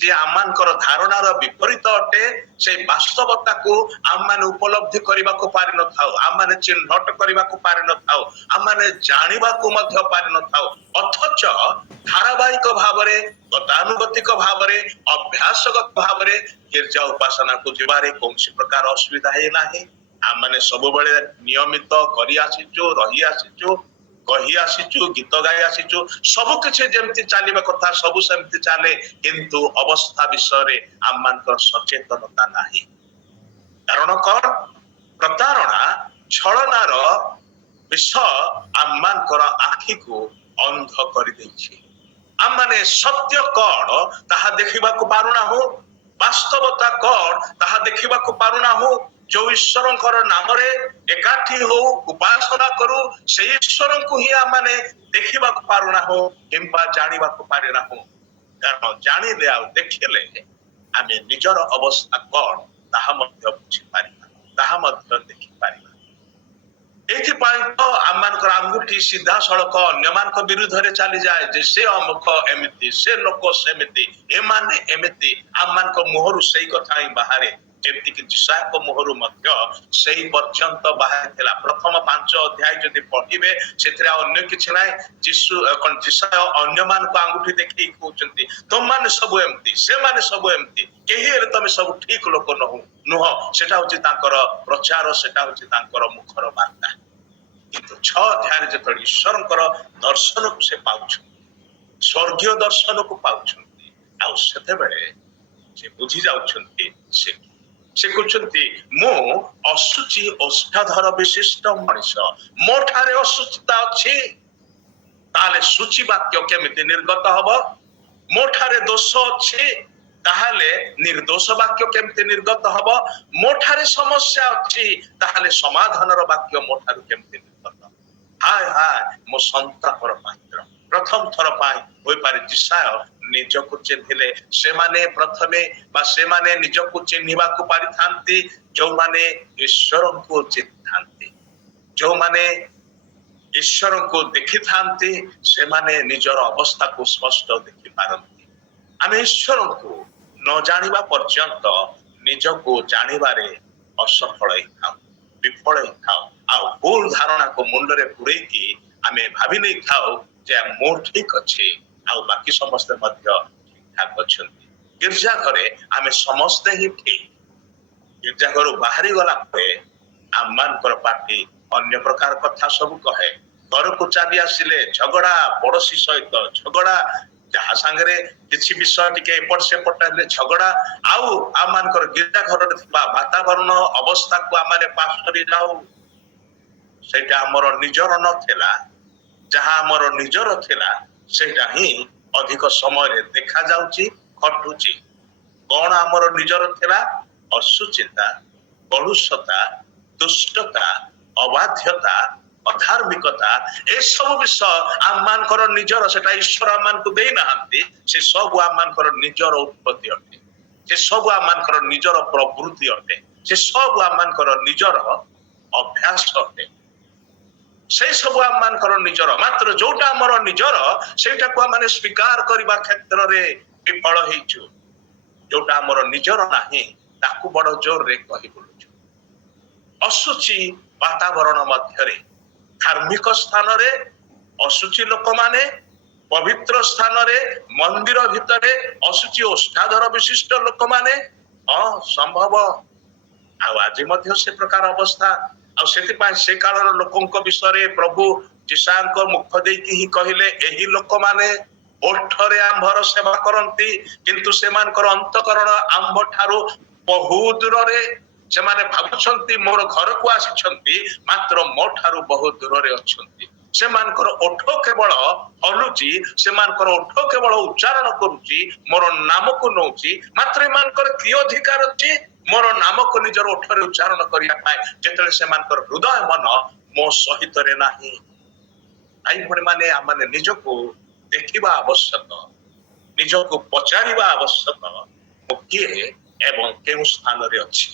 ଯେ ଆମମାନଙ୍କର ଧାରଣାର ବିପରୀତ ଅଟେ, ସେଇ ବାସ୍ତବତାକୁ ଆମମାନେ ଉପଲବ୍ଧି କରିବାକୁ ପାରିନଥାଉ, ଆମମାନେ ଚିହ୍ନଟ କରିବାକୁ ପାରିନଥାଉ, ଆମମାନେ ଜାଣିବାକୁ ମଧ୍ୟ ପାରିନଥାଉ। ଅଥଚ ଧାରାବାହିକ ଭାବରେ, ଗତାନୁଗତିକ ଭାବରେ, ଅଭ୍ୟାସଗତ ଭାବରେ ଗିର୍ଜା ଉପାସନାକୁ ଯିବାରେ କୌଣସି ପ୍ରକାର ଅସୁବିଧା ହେଇନାହିଁ। ଆମମାନେ ସବୁବେଳେ ନିୟମିତ କରି ଆସିଛୁ, ରହି ଆସିଛୁ, କହି ଆସିଛୁ, ଗୀତ ଗାଇ ଆସିଛୁ, ସବୁ କିଛି ଯେମିତି ଚାଲିବା କଥା ସବୁ ସେମିତି ଚାଲେ, କିନ୍ତୁ ଅବସ୍ଥା ବିଷୟରେ ଆମମାନଙ୍କର ସଚେତନତା ନାହିଁ। କାରଣ କଣ? ପ୍ରତାରଣା ଛଳନାର ବିଷ ଆମମାନଙ୍କର ଆଖିକୁ ଅନ୍ଧ କରିଦେଇଛି। ଆମମାନେ ସତ୍ୟ କଣ ତାହା ଦେଖିବାକୁ ପାରୁନାହୁଁ, ବାସ୍ତବତା କଣ ତାହା ଦେଖିବାକୁ ପାରୁନାହୁଁ। ଯୋଉ ଈଶ୍ୱରଙ୍କର ନାମରେ ଏକାଠି ହଉ, ଉପାସନା କରୁ, ସେଇ ଈଶ୍ୱରଙ୍କୁ ହିଁ ଆମମାନେ ଦେଖିବାକୁ ପାରୁନାହୁଁ କିମ୍ବା ଜାଣିବାକୁ ପାରିନାହୁଁ। କାରଣ ଜାଣିଲେ ଆଉ ଦେଖିଲେ ଆମେ ନିଜର ଅବସ୍ଥା କଣ ତାହା ମଧ୍ୟ ବୁଝିପାରିବା, ତାହା ମଧ୍ୟ ଦେଖିପାରିବା। ଏଥିପାଇଁ ତ ଆମମାନଙ୍କର ଆଙ୍ଗୁଠି ସିଧାସଳଖ ଅନ୍ୟମାନଙ୍କ ବିରୁଦ୍ଧରେ ଚାଲିଯାଏ ଯେ ସେ ଅମୁକ ଏମିତି, ସେ ଲୋକ ସେମିତି, ଏମାନେ ଏମିତି। ଆମମାନଙ୍କ ମୁହଁରୁ ସେଇ କଥା ହିଁ ବାହାରେ, ଯେମିତିକି ଯିଶାୟଙ୍କ ମୁହଁରୁ ମଧ୍ୟ ସେଇ ପର୍ଯ୍ୟନ୍ତ ବାହାରିଥିଲା। ପ୍ରଥମ 5 ଅଧ୍ୟାୟ ଯଦି ପଢିବେ ସେଥିରେ ଆଉ ଅନ୍ୟ କିଛି ନାହିଁ। ଯିଶାୟ ଅନ୍ୟମାନଙ୍କୁ ଆଙ୍ଗୁଠି ଦେଖେଇ କହୁଛନ୍ତି ତମମାନେ ସବୁ ଏମିତି, ସେମାନେ ସବୁ ଏମିତି, କେହି ହେଲେ ତମେ ସବୁ ଠିକ ଲୋକ ନୁହଁ। ସେଟା ହଉଛି ତାଙ୍କର ପ୍ରଚାର, ସେଟା ହଉଛି ତାଙ୍କର ମୁଖର ବାର୍ତ୍ତା। କିନ୍ତୁ 6 ଅଧ୍ୟାୟରେ ଯେତେବେଳେ ଈଶ୍ୱରଙ୍କର ଦର୍ଶନକୁ ସେ ପାଉଛନ୍ତି, ସ୍ୱର୍ଗୀୟ ଦର୍ଶନକୁ ପାଉଛନ୍ତି, ଆଉ ସେତେବେଳେ ସେ ବୁଝି ଯାଉଛନ୍ତି ସେ କହୁଛନ୍ତି ମୁଁ ଅଶୁଚି ଓଷ୍ଠାଧର ବିଶିଷ୍ଟ ମଣିଷ, ମୋ ଠାରେ ଅଶୁଚିତା ଅଛି, ତାହେଲେ ସୂଚି ବାକ୍ୟ କେମିତି ନିର୍ଗତ ହବ? ମୋ ଠାରେ ଦୋଷ ଅଛି, ତାହେଲେ ନିର୍ଦୋଷ ବାକ୍ୟ କେମିତି ନିର୍ଗତ ହବ? ମୋ ଠାରେ ସମସ୍ୟା ଅଛି, ତାହେଲେ ସମାଧାନର ବାକ୍ୟ ମୋ ଠାରୁ କେମିତି ନିର୍ଗତ? ହାୟ ହାୟ ମୋ ସନ୍ତାପର ପାତ୍ର। ପ୍ରଥମ ଥର ପାଇଁ ହୋଇପାରେ ଯିଶାୟ ନିଜକୁ ଚିହ୍ନିଲେ। ସେମାନେ ପ୍ରଥମେ ବା ସେମାନେ ନିଜକୁ ଚିହ୍ନିବାକୁ ପାରିଥାନ୍ତି ଯୋଉମାନେ ଈଶ୍ୱରଙ୍କୁ ଚିହ୍ନିଥାନ୍ତି, ଯୋଉମାନେ ଈଶ୍ୱରଙ୍କୁ ଦେଖିଥାନ୍ତି, ସେମାନେ ନିଜର ଅବସ୍ଥାକୁ ସ୍ପଷ୍ଟ ଦେଖିପାରନ୍ତି। ଆମେ ଈଶ୍ୱରଙ୍କୁ ନ ଜାଣିବା ପର୍ଯ୍ୟନ୍ତ ନିଜକୁ ଜାଣିବାରେ ଅସଫଳ ହେଇଥାଉ, ବିଫଳ ହେଇଥାଉ, ଆଉ ଭୁଲ ଧାରଣାକୁ ମୁଣ୍ଡରେ ପୁରେଇକି ଆମେ ଭାବି ନେଇଥାଉ ଯେ ମୁଁ ଠିକ ଅଛି ଆଉ ବାକି ସମସ୍ତେ ମଧ୍ୟ ଠିକ ଠାକ ଅଛନ୍ତି। ଗିର୍ଜା ଘରେ ଆମେ ସମସ୍ତେ ହିଁ ଠିକ, ଗିର୍ଜା ଘରୁ ବାହାରି ଗଲା ପରେ ଆମମାନଙ୍କର ପାଟି ଅନ୍ୟ ପ୍ରକାର କଥା ସବୁ କହେ। ଘରକୁ ଚାଲି ଆସିଲେ ଝଗଡା, ପଡୋଶୀ ସହିତ ଝଗଡା, ଯାହା ସାଙ୍ଗରେ କିଛି ବିଷୟ ଟିକେ ଏପଟ ସେପଟ ହେଲେ ଝଗଡା, ଆଉ ଆମମାନଙ୍କର ଗିର୍ଜା ଘରରେ ଥିବା ବାତାବରଣ ଅବସ୍ଥାକୁ ଆମେ ପାସ୍ କରି ଯାଉ। ସେଇଟା ଆମର ନିଜର ନଥିଲା, ଯାହା ଆମର ନିଜର ଥିଲା ସେଇଟା ହିଁ ଅଧିକ ସମୟରେ ଦେଖାଯାଉଛି, ଘଟୁଛି। କଣ ଆମର ନିଜର ଥିଲା? ଅଶୁଚିତା, କଳୁଷତା, ଦୁଷ୍ଟତା, ଅବାଧ୍ୟତା, ଅଧାର୍ମିକତା, ଏସବୁ ବିଷୟ ଆମମାନଙ୍କର ନିଜର, ସେଟା ଈଶ୍ୱର ଆମମାନଙ୍କୁ ଦେଇନାହାନ୍ତି। ସେ ସବୁ ଆମମାନଙ୍କର ନିଜର ଉତ୍ପତ୍ତି ଅଟେ, ସେ ସବୁ ଆମମାନଙ୍କର ନିଜର ପ୍ରବୃତ୍ତି ଅଟେ, ସେ ସବୁ ଆମମାନଙ୍କର ନିଜର ଅଭ୍ୟାସ ଅଟେ, ସେଇ ସବୁ ଆମମାନଙ୍କର ନିଜର। ମାତ୍ର ଯୋଉଟା ଆମର ନିଜର ସେଇଟାକୁ ଆମେ ସ୍ୱୀକାର କରିବା କ୍ଷେତ୍ରରେ ବିଫଳ ହେଇଛୁ। ଯୋଉଟା ଆମର ନିଜର ନାହିଁ ତାକୁ ବଡ ଜୋରରେ କହି ବୁଲୁଛୁ। ଅଶୁଚି ବାତାବରଣ ମଧ୍ୟରେ ଧାର୍ମିକ ସ୍ଥାନରେ ଅଶୁଚି ଲୋକମାନେ, ପବିତ୍ର ସ୍ଥାନରେ ମନ୍ଦିର ଭିତରେ ଅଶୁଚି ଓଷ୍ଠାଧର ବିଶିଷ୍ଟ ଲୋକମାନେ। ସମ୍ଭବ, ଆଉ ଆଜି ମଧ୍ୟ ସେ ପ୍ରକାର ଅବସ୍ଥା। ଆଉ ସେଥିପାଇଁ ସେ କାଳର ଲୋକଙ୍କ ବିଷୟରେ ପ୍ରଭୁ ଯିଶାୟଙ୍କ ମୁଖ ଦେଇକି ହିଁ କହିଲେ, ଏହି ଲୋକମାନେ ଓଠରେ ଆମ୍ଭର ସେବା କରନ୍ତି କିନ୍ତୁ ସେମାନଙ୍କର ଅନ୍ତଃକରଣ ଆମ୍ଭ ଠାରୁ ବହୁ ଦୂରରେ। ସେମାନେ ଭାବୁଛନ୍ତି ମୋର ଘରକୁ ଆସିଛନ୍ତି, ମାତ୍ର ମୋ ଠାରୁ ବହୁ ଦୂରରେ ଅଛନ୍ତି। ସେମାନଙ୍କର ଓଠ କେବଳ ହଲୁଛି, ସେମାନଙ୍କର ଓଠ କେବଳ ଉଚ୍ଚାରଣ କରୁଛି, ମୋର ନାମକୁ ନଉଛି, ମାତ୍ର ଏମାନଙ୍କର କି ଅଧିକାର ଅଛି ମୋର ନାମକୁ ନିଜର ଓଠରେ ଉଚ୍ଚାରଣ କରିବା ପାଇଁ, ଯେତେବେଳେ ସେମାନଙ୍କର ହୃଦୟ ମନ ମୋ ସହିତରେ ନାହିଁ। ଭାଇ ଭଉଣୀ ମାନେ, ଆମେ ନିଜକୁ ଦେଖିବା ଆବଶ୍ୟକ, ନିଜକୁ ପଚାରିବା ଆବଶ୍ୟକ, ମୁଁ କିଏ ଏବଂ କେଉଁ ସ୍ଥାନରେ ଅଛି,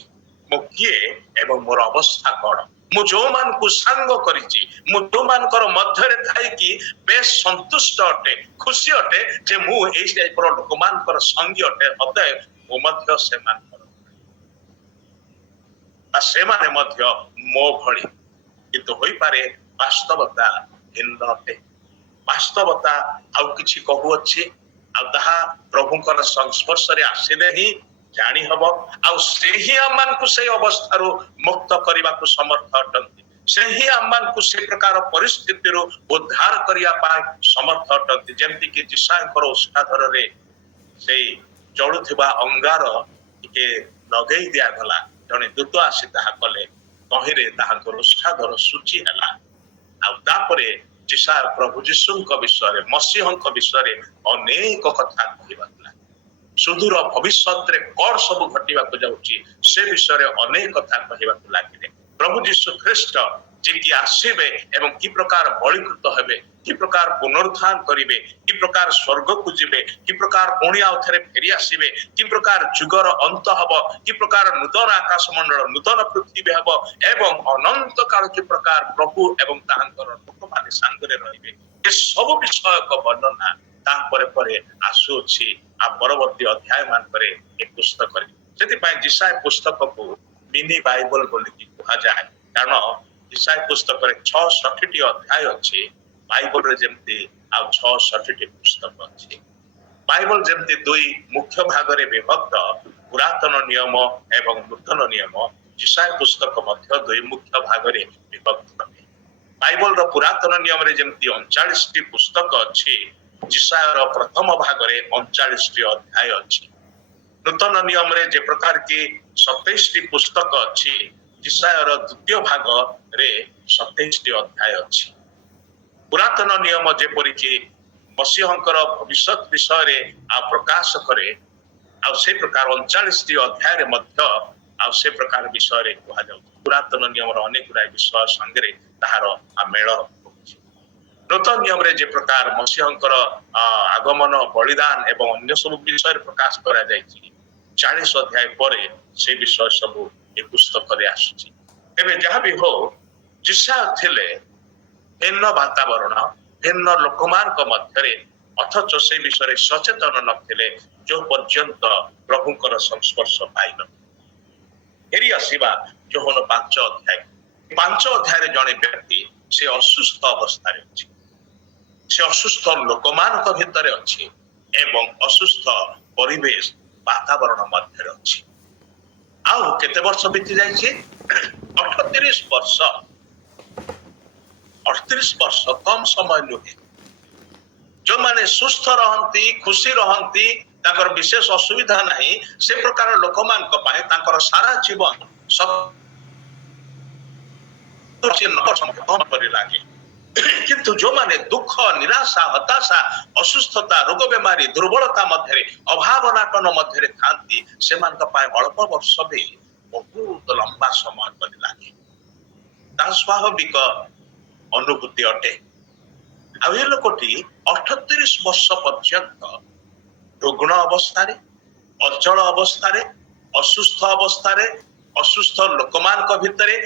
ମୁଁ କିଏ ଏବଂ ମୋର ଅବସ୍ଥା କଣ। ମୁଁ ଯୋଉମାନଙ୍କୁ ସାଙ୍ଗ କରିଛି, ମୁଁ ଯୋଉମାନଙ୍କର ମଧ୍ୟରେ ଥାଇକି ବେଶ ସନ୍ତୁଷ୍ଟ ଅଟେ, ଖୁସି ଅଟେ ଯେ ମୁଁ ଏଇ ଟାଇପର ଲୋକମାନଙ୍କର ସଙ୍ଗୀ ଅଟେ, ଅତଏବ ମୁଁ ମଧ୍ୟ ସେମାନଙ୍କର ବା ସେମାନେ ମଧ୍ୟ ମୋ ଭଳି। କିନ୍ତୁ ହୋଇପାରେ ବାସ୍ତବତା ଭିନ୍ନ ଅଟେ। ବାସ୍ତବତା ଆଉ କିଛି କହୁଅଛି, ଆଉ ତାହା ପ୍ରଭୁଙ୍କର ସଂସ୍ପର୍ଶରେ ଆସିଲେ ହିଁ ଜାଣି ହବ। ଆଉ ସେ ହିଁ ଆମମାନଙ୍କୁ ସେଇ ଅବସ୍ଥାରୁ ମୁକ୍ତ କରିବାକୁ ସମର୍ଥ ଅଟନ୍ତି। ସେ ହିଁ ଆମମାନଙ୍କୁ ସେ ପ୍ରକାର ପରିସ୍ଥିତିରୁ ଉଦ୍ଧାର କରିବା ପାଇଁ ସମର୍ଥ ଅଟନ୍ତି। ଯେମିତିକି ଯିଶାଙ୍କର ଓଷ୍ଠାଧରରେ ସେଇ ଜଳୁଥିବା ଅଙ୍ଗାର ଟିକେ ଲଗେଇ ଦିଆଗଲା, ଜଣେ ଦୂତ ଆସି ତାହା କଲେ, ତହିଁରେ ତାହାଙ୍କର ଓଷ୍ଠାଧର ସୂଚି ହେଲା। ଆଉ ତାପରେ ଯିଶା ପ୍ରଭୁ ଯୀଶୁଙ୍କ ବିଷୟରେ, ମସିହଙ୍କ ବିଷୟରେ ଅନେକ କଥା କହିବାକୁ ଲାଗେ। ସୁଦୂର ଭବିଷ୍ୟତରେ କଣ ସବୁ ଘଟିବାକୁ ଯାଉଛି ସେ ବିଷୟରେ ଅନେକ କଥା କହିବାକୁ ଲାଗିଲେ। ପ୍ରଭୁ ଯୀଶୁ ଖ୍ରୀଷ୍ଟ ଯିଏକି ଆସିବେ ଏବଂ କି ପ୍ରକାର ବଳୀକୃତ ହେବେ, କି ପ୍ରକାର ପୁନରୁତ୍ଥାନ କରିବେ, କି ପ୍ରକାର ସ୍ୱର୍ଗକୁ ଯିବେ, କି ପ୍ରକାର ପୁଣି ଆଉ ଥରେ ଫେରି ଆସିବେ, କି ପ୍ରକାର ଯୁଗର ଅନ୍ତ ହବ, କି ପ୍ରକାର ନୂତନ ଆକାଶ ମଣ୍ଡଳ, ନୂତନ ପୃଥିବୀ ହବ ଏବଂ ଅନନ୍ତ କାଳ କି ପ୍ରକାର ପ୍ରଭୁ ଏବଂ ତାହାଙ୍କର ଲୋକମାନେ ସାଙ୍ଗରେ ରହିବେ, ଏ ସବୁ ବିଷୟକ ବର୍ଣ୍ଣନା ତାପରେ ପରେ ଆସୁଅଛି ଆଉ ପରବର୍ତ୍ତୀ ଅଧ୍ୟାୟ ମାନଙ୍କରେ ଏ ପୁସ୍ତକରେ। ସେଥିପାଇଁ ଯିଶାୟ ପୁସ୍ତକକୁ ମିନି ବାଇବଲ ବୋଲିକି କୁହାଯାଏ, କାରଣ ଯିଶାୟ ପୁସ୍ତକରେ 66ଟି ଅଧ୍ୟାୟ ଅଛି। ବାଇବଲରେ ଯେମିତି ଆଉ 66ଟି ପୁସ୍ତକ ଅଛି। ବାଇବଲ ଯେମିତି ଦୁଇ ମୁଖ୍ୟ ଭାଗରେ ବିଭକ୍ତ, ପୁରାତନ ନିୟମ ଏବଂ ନୂତନ ନିୟମ, ଯିଶାୟ ପୁସ୍ତକ ମଧ୍ୟ ଦୁଇ ମୁଖ୍ୟ ଭାଗରେ ବିଭକ୍ତ। ବାଇବଲର ପୁରାତନ ନିୟମରେ ଯେମିତି 39ଟି ପୁସ୍ତକ ଅଛି, ଯିଶାୟର ପ୍ରଥମ ଭାଗରେ 39ଟି ଅଧ୍ୟାୟ ଅଛି। ନୂତନ ନିୟମରେ ଯେ ପ୍ରକାର କି 27ଟି ପୁସ୍ତକ ଅଛି, ଯିଶାୟର ଦ୍ୱିତୀୟ ଭାଗରେ 27ଟି ଅଧ୍ୟାୟ ଅଛି। ପୁରାତନ ନିୟମ ଯେପରିକି ମସିହଙ୍କର ଭବିଷ୍ୟତ ବିଷୟରେ ଆଉ ପ୍ରକାଶ କରେ, ଆଉ ସେ ପ୍ରକାର 39ଟି ଅଧ୍ୟାୟରେ ମଧ୍ୟ ଆଉ ସେ ପ୍ରକାର ବିଷୟରେ କୁହାଯାଉଛି। ପୁରାତନ ନିୟମର ଅନେକ ଗୁଡ଼ାଏ ବିଷୟ ସାଙ୍ଗରେ ତାହାର ମେଳ ରହୁଛି। ନୂତନ ନିୟମରେ ଯେ ପ୍ରକାର ମସିହଙ୍କର ଆଗମନ, ବଳିଦାନ ଏବଂ ଅନ୍ୟ ସବୁ ବିଷୟରେ ପ୍ରକାଶ କରାଯାଇଛି, 40 ଅଧ୍ୟାୟ ପରେ ସେ ବିଷୟ ସବୁ ଏ ପୁସ୍ତକରେ ଆସୁଛି। ଏବେ ଯାହା ବି ହଉ, ଯିଶାୟ ଥିଲେ ଭିନ୍ନ ବାତାବରଣ, ଭିନ୍ନ ଲୋକମାନଙ୍କ ମଧ୍ୟରେ, ଅଥଚ ସେ ବିଷୟରେ ସଚେତନ ନଥିଲେ ଯୋଉ ପର୍ଯ୍ୟନ୍ତ ପ୍ରଭୁଙ୍କର ସଂସ୍ପର୍ଶ ପାଇନ। ଫେରି ଆସିବା ଯୋହନ 5 ଅଧ୍ୟାୟ। 5 ଅଧ୍ୟାୟରେ ଜଣେ ବ୍ୟକ୍ତି ସେ ଅସୁସ୍ଥ ଅବସ୍ଥାରେ ଅଛି, ସେ ଅସୁସ୍ଥ ଲୋକମାନଙ୍କ ଭିତରେ ଅଛି ଏବଂ ଅସୁସ୍ଥ ପରିବେଶ ବାତାବରଣ ମଧ୍ୟରେ ଅଛି। ଆଉ କେତେ ବର୍ଷ ବିତି ଯାଇଛି? 38 ବର୍ଷ। 38 ବର୍ଷ କମ ସମୟ ନୁହେଁ। ଯୋଉମାନେ ସୁସ୍ଥ ରହନ୍ତି, ଖୁସି ରହନ୍ତି, ତାଙ୍କର ବିଶେଷ ଅସୁବିଧା ନାହିଁ, ସେ ପ୍ରକାର ଲୋକମାନଙ୍କ ପାଇଁ ତାଙ୍କର ସାରା ଜୀବନ ଲାଗେ। କିନ୍ତୁ ଯୋଉମାନେ ଦୁଃଖ, ନିରାଶା, ହତାଶା, ଅସୁସ୍ଥତା, ରୋଗ ବେମାରୀ, ଦୁର୍ବଳତା ମଧ୍ୟରେ, ଅଭାବନାଟନ ମଧ୍ୟରେ ଥାନ୍ତି, ସେମାନଙ୍କ ପାଇଁ ଅଳ୍ପ ବର୍ଷ ବି ବହୁତ ଲମ୍ବା ସମୟ ପରି ଲାଗେ। ତାହା ସ୍ୱାଭାବିକ ଅନୁଭୂତି ଅଟେ। ଆଉ ଏ ଲୋକଟି 38 ବର୍ଷ ପର୍ଯ୍ୟନ୍ତ ରୁଗ୍ଣ ଅବସ୍ଥାରେ, ଅଚଳ ଅବସ୍ଥାରେ, ଅସୁସ୍ଥ ଅବସ୍ଥାରେ, ଅସୁସ୍ଥ ଲୋକମାନଙ୍କ ଭିତରେ,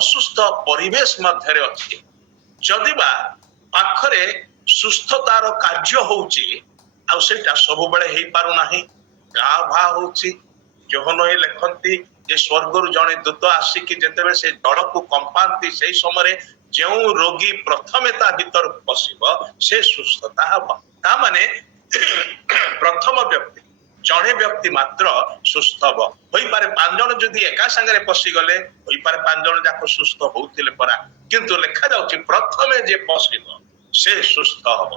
ଅସୁସ୍ଥ ପରିବେଶ ମଧ୍ୟରେ ଅଛି। ଯଦିବା ପାଖରେ ସୁସ୍ଥତାର କାର୍ଯ୍ୟ ହଉଛି, ଆଉ ସେଇଟା ସବୁବେଳେ ହେଇପାରୁନାହିଁ, ଘା ଭା ହଉଛି। ଯୋହନ ଲେଖନ୍ତି ଯେ ସ୍ୱର୍ଗରୁ ଜଣେ ଦୂତ ଆସିକି ଯେତେବେଳେ ସେ ଜଳକୁ କମ୍ପାନ୍ତି, ସେଇ ସମୟରେ ଯେଉଁ ରୋଗୀ ପ୍ରଥମେ ତା ଭିତରକୁ ପଶିବ ସେ ସୁସ୍ଥତା ହବ। ତା ମାନେ ପ୍ରଥମ ବ୍ୟକ୍ତି, ଜଣେ ବ୍ୟକ୍ତି ମାତ୍ର ସୁସ୍ଥ ହବ। ହୋଇପାରେ 5 ଜଣ ଯଦି ଏକା ସାଙ୍ଗରେ ପଶିଗଲେ, ହୋଇପାରେ 5 ଜଣ ଯାକ ସୁସ୍ଥ ହଉଥିଲେ ପରା, କିନ୍ତୁ ଲେଖା ଯାଉଛି ପ୍ରଥମେ ଯେ ପଶିବ ସେ ସୁସ୍ଥ ହବ।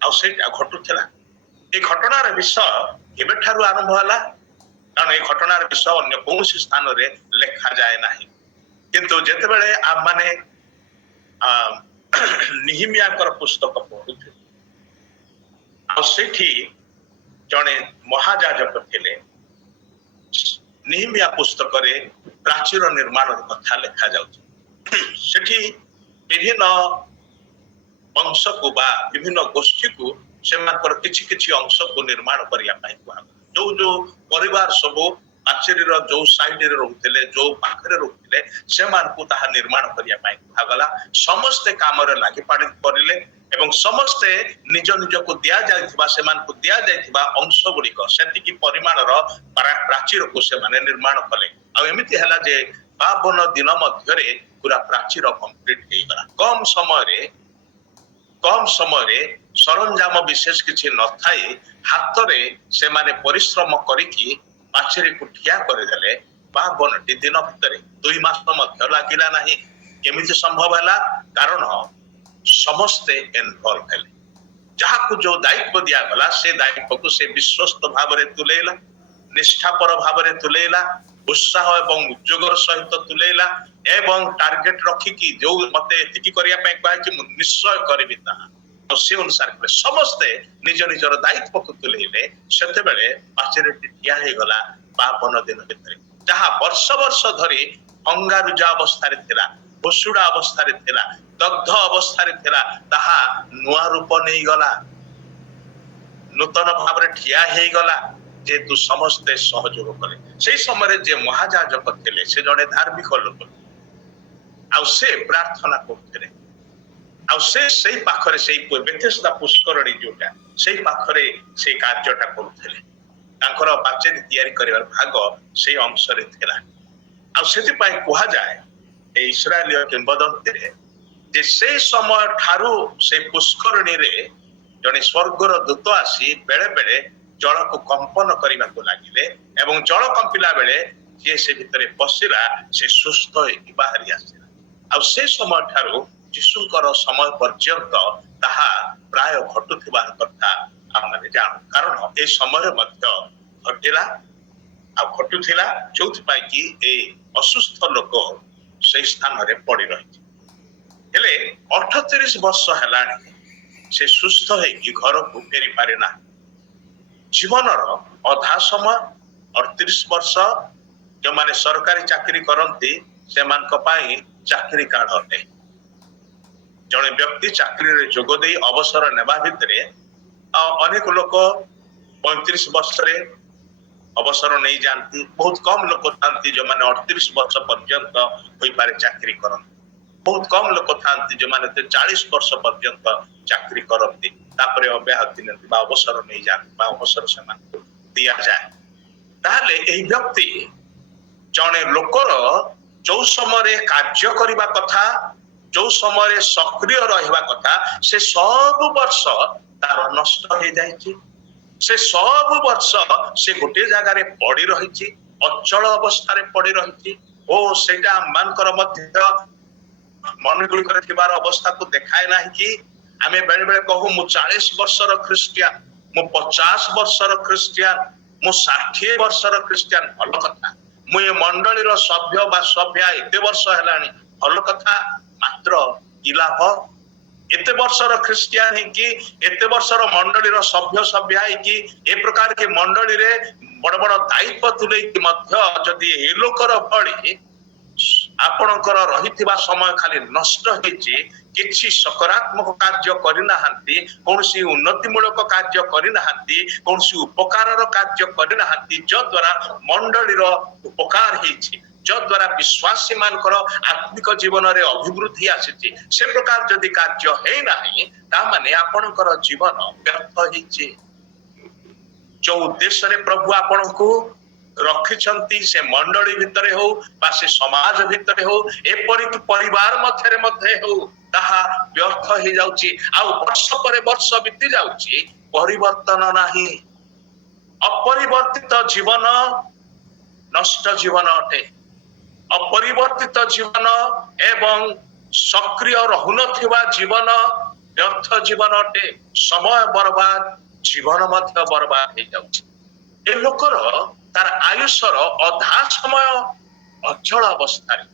ଆଉ ସେଇଟା ଘଟୁଥିଲା। ଏ ଘଟଣାର ବିଷୟ କେବେଠାରୁ ଆରମ୍ଭ ହେଲା? କାରଣ ଏ ଘଟଣାର ବିଷୟ ଅନ୍ୟ କୌଣସି ସ୍ଥାନରେ ଲେଖାଯାଏ ନାହିଁ। କିନ୍ତୁ ଯେତେବେଳେ ଆମମାନେ ନିହିମିୟାଙ୍କର ପୁସ୍ତକ ପଢୁଥିଲୁ, ଆଉ ସେଠି ଜଣେ ମହାଯାଜକ ଥିଲେ। ନିହିମିୟା ପୁସ୍ତକରେ ପ୍ରାଚୀର ନିର୍ମାଣର କଥା ଲେଖାଯାଉଛି। ସେଠି ବିଭିନ୍ନ ଅଂଶକୁ ବା ବିଭିନ୍ନ ଗୋଷ୍ଠୀକୁ ସେମାନଙ୍କର କିଛି କିଛି ଅଂଶକୁ ନିର୍ମାଣ କରିବା ପାଇଁ କୁହାଗଲା। ଯୋଉ ଯୋଉ ପରିବାର ସବୁ ପାଚେରୀର ଯୋଉ ସାଇଡରେ ରହୁଥିଲେ ଯୋଉ ପାଖରେ ରହୁଥିଲେ ସେମାନଙ୍କୁ ତାହା ନିର୍ମାଣ କରିବା ପାଇଁ କୁହାଗଲା। ସମସ୍ତେ କାମରେ ଲାଗି ପଡ଼ିଲେ ଏବଂ ସମସ୍ତେ ନିଜ ନିଜକୁ ଦିଆଯାଇଥିବା ସେମାନଙ୍କୁ ଦିଆଯାଇଥିବା ଅଂଶ ଗୁଡିକ ସେତିକି ପରିମାଣର ପ୍ରାଚୀରକୁ ସେମାନେ ନିର୍ମାଣ କଲେ। ଆଉ ଏମିତି ହେଲା ଯେ 52 ଦିନ ମଧ୍ୟରେ ପୁରା ପ୍ରାଚୀର କମ୍ପ୍ଲିଟ ହେଇଗଲା। କମ ସମୟରେ ସରଞ୍ଜାମ ବିଶେଷ କିଛି ନଥାଇ ହାତରେ ସେମାନେ ପରିଶ୍ରମ କରିକି ପାଚେରୀକୁ ଠିଆ କରିଦେଲେ। 52ଟି ଦିନ ଭିତରେ 2 ମାସ ମଧ୍ୟ ଲାଗିଲା ନାହିଁ। କେମିତି ସମ୍ଭବ ହେଲା? କାରଣ ସମସ୍ତେ ଇନଭଲ୍ଭ ହେଲେ। ଯାହାକୁ ଯୋଉ ଦାୟିତ୍ୱ ଦିଆଗଲା ସେ ଦାୟିତ୍ୱକୁ ସେ ବିଶ୍ୱସ୍ତ ଭାବରେ ତୁଲେଇଲା, ନିଷ୍ଠାପର ଭାବରେ ତୁଲେଇଲା, ଉତ୍ସାହ ଏବଂ ଉଦ୍ଯୋଗର ସହିତ ତୁଲେଇଲା ଏବଂ ଟାର୍ଗେଟ ରଖିକି ଯୋଉ ମତେ ଏତିକି କରିବା ପାଇଁ କୁହାଯାଇଛି ମୁଁ ନିଶ୍ଚୟ କରିବି ତାହା। ଆଉ ସେ ଅନୁସାରେ ସମସ୍ତେ ନିଜ ନିଜର ଦାୟିତ୍ୱକୁ ତୁଲେଇଲେ। ସେତେବେଳେ ପାଚେରୀଟି ଠିଆ ହେଇଗଲା 52 ଦିନ ଭିତରେ। ଯାହା ବର୍ଷ ବର୍ଷ ଧରି ଭଙ୍ଗାରୁଜା ଅବସ୍ଥାରେ ଥିଲା, ଭୁଷୁଡା ଅବସ୍ଥାରେ ଥିଲା, ଦଗ୍ଧ ଅବସ୍ଥାରେ ଥିଲା, ତାହା ନୂଆ ରୂପ ନେଇଗଲା, ନୂତନ ଭାବରେ ଠିଆ ହେଇଗଲା ଯେହେତୁ ସମସ୍ତେ ସହଯୋଗ କଲେ। ସେଇ ସମୟରେ ଯେ ମହାଯାଜକ ଥିଲେ ସେ ଜଣେ ଧାର୍ମିକ ଲୋକ, ଆଉ ସେ ପ୍ରାର୍ଥନା କରୁଥିଲେ। ଆଉ ସେଇ ପାଖରେ ସେଇ ବେଥେସ୍ଦା ପୁଷ୍କରଣୀ ଯୋଉଟା ସେଇ ପାଖରେ ସେଇ କାର୍ଯ୍ୟଟା କରୁଥିଲେ। ତାଙ୍କର ପାଚେରୀ ତିଆରି କରିବାର ଭାଗ ସେଇ ଅଂଶରେ ଥିଲା। ଆଉ ସେଥିପାଇଁ କୁହାଯାଏ ଏ ଇସ୍ରାଏଲୀୟ କିମ୍ବଦନ୍ତୀରେ ଯେ ସେଇ ସମୟ ଠାରୁ ସେ ପୁଷ୍କରଣୀରେ ଜଣେ ସ୍ୱର୍ଗର ଦୂତ ଆସି ବେଳେ ବେଳେ ଜଳକୁ କମ୍ପନ କରିବାକୁ ଲାଗିଲେ ଏବଂ ଜଳ କମ୍ପିଲା ବେଳେ ଯିଏ ସେ ଭିତରେ ପଶିଲା ସେ ସୁସ୍ଥ ହେଇକି ବାହାରି ଆସିଲା। ଆଉ ସେ ସମୟ ଠାରୁ ଯୀଶୁଙ୍କର ସମୟ ପର୍ଯ୍ୟନ୍ତ ତାହା ପ୍ରାୟ ଘଟୁଥିବାର କଥା ଆମେ ଜାଣୁ। କାରଣ ଏ ସମୟରେ ମଧ୍ୟ ଘଟିଲା ଆଉ ଘଟୁଥିଲା, ଯୋଉଥିପାଇଁ କି ଏ ଅସୁସ୍ଥ ଲୋକ ସେଇ ସ୍ଥାନରେ ପଡି ରହିଛି। ହେଲେ 38 ବର୍ଷ ହେଲାଣି ସେ ସୁସ୍ଥ ହେଇକି ଘରକୁ ଫେରି ପାରିନା। ଜୀବନର ଅଧା ସମୟ 38 ବର୍ଷ ଯୋଉମାନେ ସରକାରୀ ଚାକିରି କରନ୍ତି ସେମାନଙ୍କ ପାଇଁ ଚାକିରି କାଳ ଅଟେ। ଜଣେ ବ୍ୟକ୍ତି ଚାକିରିରେ ଯୋଗ ଦେଇ ଅବସର ନେବା ଭିତରେ ଅନେକ ଲୋକ 35 ବର୍ଷରେ ଅବସର ନେଇଯାଆନ୍ତି। ବହୁତ କମ ଲୋକ ଥାନ୍ତି ଯୋଉମାନେ 38 ବର୍ଷ ପର୍ଯ୍ୟନ୍ତ ହୋଇପାରେ ଚାକିରି କରନ୍ତି। ବହୁତ କମ ଲୋକ ଥାନ୍ତି ଯୋଉମାନେ 40 ବର୍ଷ ପର୍ଯ୍ୟନ୍ତ ଚାକିରି କରନ୍ତି, ତାପରେ ଅବ୍ୟାହତି ନିଅନ୍ତି ବା ଅବସର ନେଇଯାଆନ୍ତି ବା ଅବସର ସେମାନଙ୍କୁ ଦିଆଯାଏ। ତାହେଲେ ଏହି ବ୍ୟକ୍ତି ଜଣେ ଲୋକର ଯୋଉ ସମୟରେ କାର୍ଯ୍ୟ କରିବା କଥା, ଯୋଉ ସମୟରେ ସକ୍ରିୟ ରହିବା କଥା, ସେ ସବୁ ବର୍ଷ ତାର ନଷ୍ଟ ହେଇଯାଇଛି। ସେ ସବୁ ବର୍ଷ ସେ ଗୋଟିଏ ଜାଗାରେ ପଡି ରହିଛି, ଅଚଳ ଅବସ୍ଥାରେ ପଡି ରହିଛି। ଓ ସେଇଟା ଆମମାନଙ୍କର ମଧ୍ୟ ମନ ଗୁଡିକରେ ଥିବାର ଅବସ୍ଥାକୁ ଦେଖାଏ ନାହିଁ କି ଆମେ ବେଳେ ବେଳେ କହୁ ମୁଁ 40 ବର୍ଷର ଖ୍ରୀଷ୍ଟିଆନ, ମୁଁ 50 ବର୍ଷର ଖ୍ରୀଷ୍ଟିଆନ, ମୁଁ 60 ବର୍ଷର ଖ୍ରୀଷ୍ଟିଆନ। ଭଲ କଥା। ମୁଁ ଏ ମଣ୍ଡଳୀର ସଭ୍ୟ ବା ସଭ୍ୟା ଏତେ ବର୍ଷ ହେଲାଣି, ଭଲ କଥା। ମାତ୍ର କି ଲାଭ? ଏତେ ବର୍ଷର ଖ୍ରୀଷ୍ଟିଆନ ହେଇକି, ଏତେ ବର୍ଷର ମଣ୍ଡଳୀର ସଭ୍ୟ ସଭ୍ୟା ହେଇକି, ଏ ପ୍ରକାର କି ମଣ୍ଡଳୀରେ ବଡ ବଡ ଦାୟିତ୍ୱ ତୁଲେଇକି ମଧ୍ୟ ଯଦି ଏ ଲୋକର ଭଳି ଆପଣଙ୍କର ରହିଥିବା ସମୟ ଖାଲି ନଷ୍ଟ ହେଇଛି, କିଛି ସକାରାତ୍ମକ କାର୍ଯ୍ୟ କରିନାହାନ୍ତି, କୌଣସି ଉନ୍ନତିମୂଳକ କାର୍ଯ୍ୟ କରିନାହାନ୍ତି, କୌଣସି ଉପକାରର କାର୍ଯ୍ୟ କରିନାହାନ୍ତି, ଯଦ୍ୱାରା ମଣ୍ଡଳୀର ଉପକାର ହେଇଛି, ଯଦ୍ୱାରା ବିଶ୍ୱାସୀ ମାନଙ୍କର ଆତ୍ମିକ ଜୀବନରେ ଅଭିବୃଦ୍ଧି ଆସିଛି, ସେ ପ୍ରକାର ଯଦି କାର୍ଯ୍ୟ ହେଇନାହିଁ ତାମାନେ ଆପଣଙ୍କର ଜୀବନ ବ୍ୟର୍ଥ ହେଇଛି। ଯୋଉ ଉଦ୍ଦେଶ୍ୟରେ ପ୍ରଭୁ ଆପଣଙ୍କୁ ରଖିଛନ୍ତି ସେ ମଣ୍ଡଳୀ ଭିତରେ ହଉ ବା ସେ ସମାଜ ଭିତରେ ହଉ, ଏପରିକି ପରିବାର ମଧ୍ୟରେ ମଧ୍ୟ ହଉ, ତାହା ବ୍ୟର୍ଥ ହେଇଯାଉଛି। ଆଉ ବର୍ଷ ପରେ ବର୍ଷ ବିତି ଯାଉଛି, ପରିବର୍ତ୍ତନ ନାହିଁ। ଅପରିବର୍ତ୍ତିତ ଜୀବନ ନଷ୍ଟ ଜୀବନ ଅଟେ। ଅପରିବର୍ତ୍ତିତ ଜୀବନ ଏବଂ ସକ୍ରିୟ ରହୁନଥିବା ଜୀବନ ବ୍ୟର୍ଥ ଜୀବନ ଅଟେ। ସମୟ ବରବାଦ, ଜୀବନ ମଧ୍ୟ ବରବାଦ ହେଇଯାଉଛି। ଏ ଲୋକର ତାର ଆୟୁଷର ଅଧା ସମୟ ଅଚଳ ଅବସ୍ଥାରେ,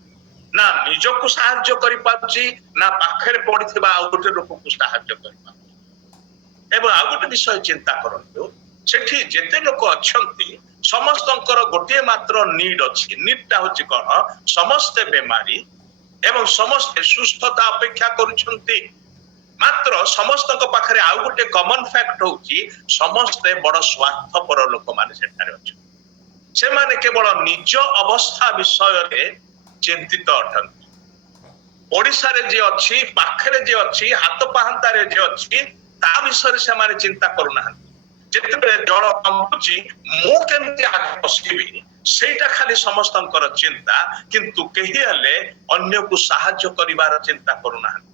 ନା ନିଜକୁ ସାହାଯ୍ୟ କରିପାରୁଛି, ନା ପାଖରେ ପଡିଥିବା ଆଉ ଗୋଟେ ଲୋକକୁ ସାହାଯ୍ୟ କରିପାରୁଛି। ଏବଂ ଆଉ ଗୋଟେ ବିଷୟ ଚିନ୍ତା କରନ୍ତୁ, ସେଠି ଯେତେ ଲୋକ ଅଛନ୍ତି ସମସ୍ତଙ୍କର ଗୋଟିଏ ମାତ୍ର ନିଡ୍ ଅଛି। ନିଡ୍ଟା ହଉଛି କଣ? ସମସ୍ତେ ବେମାରୀ ଏବଂ ସମସ୍ତେ ସୁସ୍ଥତା ଅପେକ୍ଷା କରୁଛନ୍ତି। ମାତ୍ର ସମସ୍ତଙ୍କ ପାଖରେ ଆଉ ଗୋଟେ କମନ ଫ୍ୟାକ୍ଟ ହଉଛି ସମସ୍ତେ ବଡ ସ୍ୱାର୍ଥପର ଲୋକମାନେ ସେଠାରେ ଅଛନ୍ତି। ସେମାନେ କେବଳ ନିଜ ଅବସ୍ଥା ବିଷୟରେ ଚିନ୍ତିତ ଅଟନ୍ତି। ଓଡିଶାରେ ଯିଏ ଅଛି, ପାଖରେ ଯିଏ ଅଛି, ହାତ ପାହାନ୍ତାରେ ଯିଏ ଅଛି, ତା ବିଷୟରେ ସେମାନେ ଚିନ୍ତା କରୁନାହାନ୍ତି। ଯେତେବେଳେ ଜଳ କମୁଛି ମୁଁ କେମିତି ଆଗ ବସିବି, ସେଇଟା ଖାଲି ସମସ୍ତଙ୍କର ଚିନ୍ତା, କିନ୍ତୁ କେହି ହେଲେ ଅନ୍ୟକୁ ସାହାଯ୍ୟ କରିବାର ଚିନ୍ତା କରୁନାହାନ୍ତି।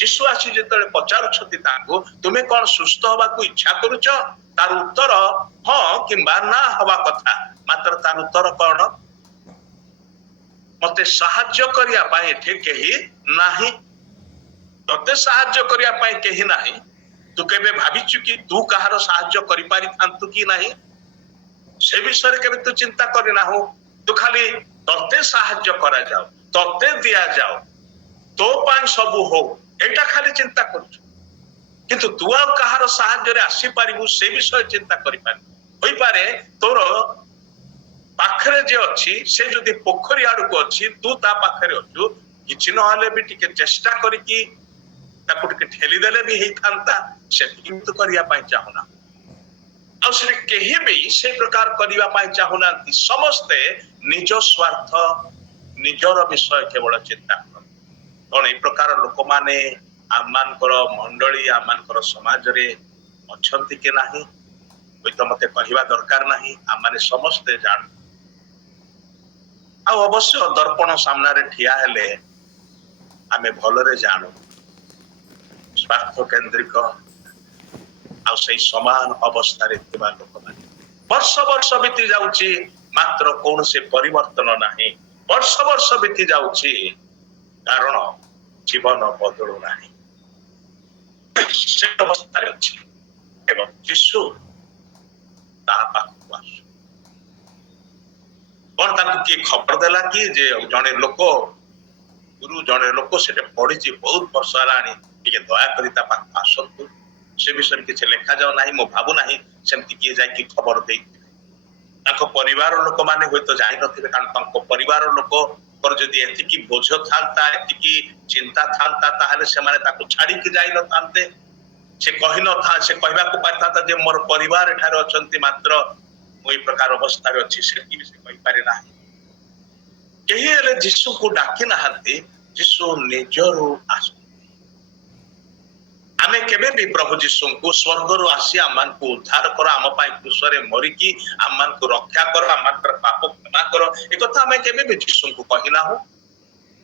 ଯୀଶୁ ଆସି ଯେତେବେଳେ ପଚାରୁଛନ୍ତି ତାଙ୍କୁ, ତୁମେ କଣ ସୁସ୍ଥ ହବାକୁ ଇଚ୍ଛା କରୁଛ? ତାର ଉତ୍ତର ହଁ କିମ୍ବା ନା ହବା କଥା, ମାତ୍ର ତାର ଉତ୍ତର କଣ? ମତେ ସାହାଯ୍ୟ କରିବା ପାଇଁ ଏଠି କେହି ନାହିଁ। ତତେ ସାହାଯ୍ୟ କରିବା ପାଇଁ କେହି ନାହିଁ। ତୁ କେବେ ଭାବିଛୁ କି ତୁ କାହାର ସାହାଯ୍ୟ କରିପାରିଥାନ୍ତୁ କି ନାହିଁ? ସେ ବିଷୟରେ କେବେ ତୁ ଚିନ୍ତା କରିନାହୁ। ତୁ ଖାଲି ତତେ ସାହାଯ୍ୟ କରାଯାଉ, ତତେ ଦିଆଯାଉ, ତୋ ପାଇଁ ସବୁ ହଉ, ଏଇଟା ଖାଲି ଚିନ୍ତା କରୁଛୁ। କିନ୍ତୁ ତୁ ଆଉ କାହାର ସାହାଯ୍ୟରେ ଆସିପାରିବୁ ସେ ବିଷୟରେ ଚିନ୍ତା କରିପାରିବୁ। ହୋଇପାରେ ତୋର ପାଖରେ ଯିଏ ଅଛି ସେ ଯଦି ପୋଖରୀ ଆଡକୁ ଅଛି, ତୁ ତା ପାଖରେ ଅଛୁ, କିଛି ନହେଲେ ବି ଟିକେ ଚେଷ୍ଟା କରିକି ତାକୁ ଟିକେ ଠେଲିଦେଲେ ବି ହେଇଥାନ୍ତା, ସେତିକି ତୁ କରିବା ପାଇଁ ଚାହୁଁନା। ଆଉ ସେଠି କେହି ବି ସେ ପ୍ରକାର କରିବା ପାଇଁ ଚାହୁଁନାହାନ୍ତି। ସମସ୍ତେ ନିଜ ସ୍ୱାର୍ଥ, ନିଜର ବିଷୟ କେବଳ ଚିନ୍ତା କରନ୍ତି। କଣ ଏଇ ପ୍ରକାର ଲୋକମାନେ ଆମମାନଙ୍କର ମଣ୍ଡଳୀ, ଆମମାନଙ୍କର ସମାଜରେ ଅଛନ୍ତି କି ନାହିଁ ହୁଏତ ମତେ କହିବା ଦରକାର ନାହିଁ, ଆମମାନେ ସମସ୍ତେ ଜାଣୁ। ଆଉ ଅବଶ୍ୟ ଦର୍ପଣ ସାମ୍ନାରେ ଠିଆ ହେଲେ ଆମେ ଭଲରେ ଜାଣୁ ସ୍ୱାର୍ଥ କେନ୍ଦ୍ରିକ ଆଉ ସେଇ ସମାନ ଅବସ୍ଥାରେ ଥିବା ଲୋକମାନେ। ବର୍ଷ ବର୍ଷ ବିତି ଯାଉଛି, ମାତ୍ର କୌଣସି ପରିବର୍ତ୍ତନ ନାହିଁ। ବର୍ଷ ବର୍ଷ ବିତି ଯାଉଛି, କାରଣ ଜୀବନ ବଦଳୁ ନାହିଁ। ସେ ଅବସ୍ଥାରେ ଅଛି ଏବଂ ଯୀଶୁ ତା ପାଖକୁ ଆସୁ। କଣ ତାଙ୍କୁ କିଏ ଖବର ଦେଲା କି ଯେ ଜଣେ ଲୋକ, ଗୁରୁ ଜଣେ ଲୋକ ସେଠି ପଢିଛି ବହୁତ ବର୍ଷ ହେଲାଣି, ଟିକେ ଦୟାକରି ତା ପାଖକୁ ଆସନ୍ତୁ? ସେ ବିଷୟରେ କିଛି ଲେଖାଯାଉ ନାହିଁ। ମୁଁ ଭାବୁନାହିଁ ସେମିତି କିଏ ଯାଇକି ଖବର ଦେଇଥିବେ। ତାଙ୍କ ପରିବାର ଲୋକମାନେ ହୁଏତ ଜାଣିନଥିବେ, କାରଣ ତାଙ୍କ ପରିବାର ଲୋକଙ୍କର ଯଦି ଏତିକି ବୋଝ ଥାନ୍ତା, ଏତିକି ଚିନ୍ତା ଥାନ୍ତା, ତାହେଲେ ସେମାନେ ତାକୁ ଛାଡିକି ଯାଇନଥାନ୍ତେ। ସେ କହିବାକୁ ପାରିଥାନ୍ତା ଯେ ମୋର ପରିବାର ଏଠାରେ ଅଛନ୍ତି, ମାତ୍ର ମୁଁ ଏଇ ପ୍ରକାର ଅବସ୍ଥାରେ ଅଛି, ସେଠି ବି ସେ କହିପାରେ ନାହିଁ। କେହି ହେଲେ ଯୀଶୁକୁ ଡାକି ନାହାନ୍ତି, ଯୀଶୁ ନିଜରୁ ଆସନ୍ତି। ଆମେ କେବେ ବି ପ୍ରଭୁ ଯୀଶୁଙ୍କୁ ସ୍ୱର୍ଗରୁ ଆସି ଆମମାନଙ୍କୁ ଉଦ୍ଧାର କର, ଆମ ପାଇଁ କ୍ରୁଶରେ ମରିକି ଆମମାନଙ୍କୁ ରକ୍ଷା କର, ଆମମାନଙ୍କର ପାପ କ୍ଷମା କର, ଏକଥା ଆମେ କେବେ ବି ଯୀଶୁଙ୍କୁ କହିନାହୁଁ।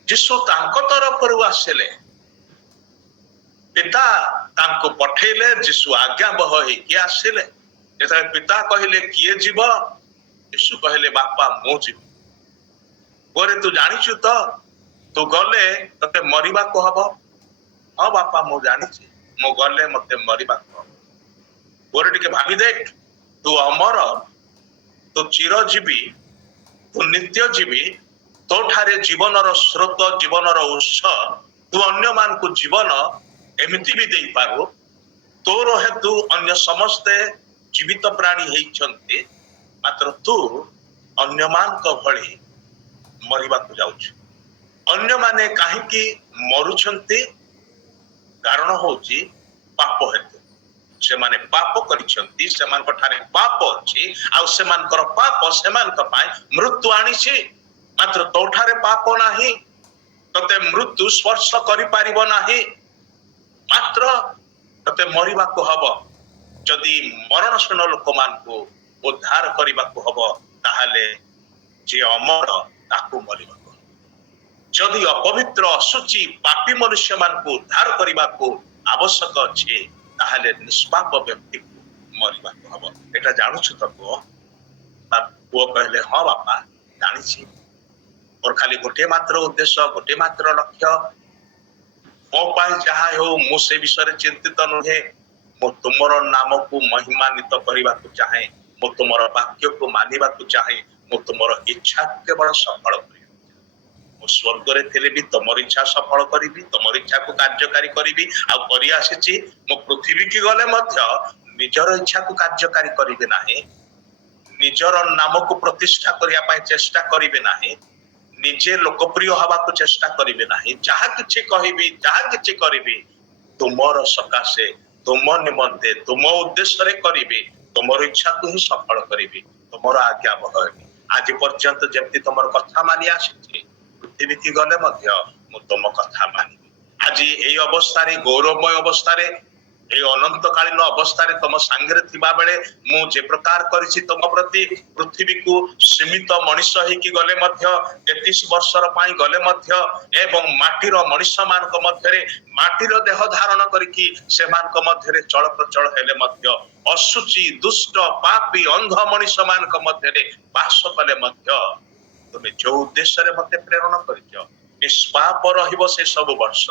ଯୀଶୁ ତାଙ୍କ ତରଫରୁ ଆସିଲେ, ପିତା ତାଙ୍କୁ ପଠେଇଲେ, ଯୀଶୁ ଆଜ୍ଞାବହ ହେଇକି ଆସିଲେ। ଯେତେବେଳେ ପିତା କହିଲେ କିଏ ଯିବ, ଯୀଶୁ କହିଲେ ବାପା ମୁଁ ଯିବି। ପରେ ତୁ ଜାଣିଛୁ ତ, ତୁ ଗଲେ ତତେ ମରିବାକୁ ହବ। ହଁ ବାପା ମୁଁ ଜାଣିଛି, ମୁଁ ଗଲେ ମତେ ମରିବାକୁ ହବ। ପରେ ଟିକେ ଭାବି ଦେଖ, ତୁ ଅମର, ତୁ ଚିରଜୀବୀ, ତୁ ନିତ୍ୟଜୀବୀ, ତୋଠାରେ ଜୀବନର ସ୍ରୋତ, ଜୀବନର ଉତ୍ସ, ତୁ ଅନ୍ୟମାନଙ୍କୁ ଜୀବନ ଏମିତି ବି ଦେଇପାରୁ। ତୋର ହେତୁ ଅନ୍ୟ ସମସ୍ତେ ଜୀବିତ ପ୍ରାଣୀ ହେଇଛନ୍ତି, ମାତ୍ର ତୁ ଅନ୍ୟମାନଙ୍କ ଭଳି ମରିବାକୁ ଯାଉଛୁ। ଅନ୍ୟମାନେ କାହିଁକି ମରୁଛନ୍ତି? କାରଣ ହଉଛି ପାପ ହେତୁ। ସେମାନେ ପାପ କରିଛନ୍ତି, ସେମାନଙ୍କ ଠାରେ ପାପ ଅଛି, ଆଉ ସେମାନଙ୍କର ପାପ ସେମାନଙ୍କ ପାଇଁ ମୃତ୍ୟୁ ଆଣିଛି। ମାତ୍ର ତୋଠାରେ ପାପ ନାହିଁ, ତତେ ମୃତ୍ୟୁ ସ୍ପର୍ଶ କରିପାରିବ ନାହିଁ, ମାତ୍ର ତତେ ମରିବାକୁ ହବ। ଯଦି ମରଣଶୀଳ ଲୋକମାନଙ୍କୁ ଉଦ୍ଧାର କରିବାକୁ ହବ, ତାହେଲେ ଯିଏ ଅମର ତାକୁ ମରିବାକୁ ହବ। ଯଦି ଅପବିତ୍ର, ଅଶୁଚି, ପାପୀ ମନୁଷ୍ୟମାନଙ୍କୁ ଉଦ୍ଧାର କରିବାକୁ ଆବଶ୍ୟକ ଅଛି, ତାହେଲେ ନିଷ୍ପାପ ବ୍ୟକ୍ତିକୁ ମରିବାକୁ ହବ। ଏଟା ଜାଣୁଛୁ ତ ପୁଅ? ପୁଅ କହିଲେ ହଁ ବାପା ଜାଣିଛି। ମୋର ଖାଲି ଗୋଟିଏ ମାତ୍ର ଉଦ୍ଦେଶ୍ୟ, ଗୋଟିଏ ମାତ୍ର ଲକ୍ଷ୍ୟ, ମୋ ପାଇଁ ଯାହା ହେଉ ମୁଁ ସେ ବିଷୟରେ ଚିନ୍ତିତ ନୁହେଁ। ମୁଁ ତୁମର ନାମକୁ ମହିମାନ୍ୱିତ କରିବାକୁ ଚାହେଁ, ମୁଁ ତୁମର ବାକ୍ୟକୁ ମାନିବାକୁ ଚାହେଁ, ମୁଁ ତୁମର ଇଚ୍ଛାକୁ କେବଳ ସଫଳ କରିବି। ମୁଁ ସ୍ୱର୍ଗରେ ଥିଲେ ବି ତମର ଇଚ୍ଛା ସଫଳ କରିବି, ତମର ଇଚ୍ଛାକୁ କାର୍ଯ୍ୟକାରୀ କରିବି। ଆଉ କରି ଆସିଛି, ମୁଁ ପୃଥିବୀକି ଗଲେ ମଧ୍ୟ ନିଜର ଇଚ୍ଛାକୁ କାର୍ଯ୍ୟକାରୀ କରିବି ନାହିଁ, ନିଜର ନାମକୁ ପ୍ରତିଷ୍ଠା କରିବା ପାଇଁ ଚେଷ୍ଟା କରିବି ନାହିଁ, ନିଜେ ଲୋକପ୍ରିୟ ହବାକୁ ଚେଷ୍ଟା କରିବି ନାହିଁ। ଯାହା କିଛି କହିବି, ଯାହା କିଛି କରିବି, ତୁମର ସକାଶେ, ତୁମ ନିମନ୍ତେ, ତୁମ ଉଦ୍ଦେଶ୍ୟରେ କରିବି, ତୁମର ଇଚ୍ଛାକୁ ହିଁ ସଫଳ କରିବି, ତୁମର ଆଜ୍ଞାବହ ହେବି। आज पर्यंत जमती तुम कथा मानि आसी पृथ्वी की गले तुम कथा मानि आज ये अवस्था गौरवमय अवस्था এই অনন্তকালীন অবস্থায় তম সাঙ্গরে থিবা বেলে মু যে প্রকার করিছি তম প্রতি পৃথিবীকু সীমিত মনুষ্য হইকি গলে মধ্য 33 বর্ষর পাই গলে মধ্য এবং মাটির মনুষ্য মানক মধ্যে মাটির দেহ ধারণ করিকি সেমানক মধ্যে চলপ্রচল হেলে মধ্য অসুচি দুষ্ট পাপী অন্ধ মনুষ্য মানক মধ্যে বাস কলে মধ্য তুমি যে উদ্দেশ্যরে মতে প্রেরণ করিছ নিষ্পাপ রহিব সে সব বর্ষ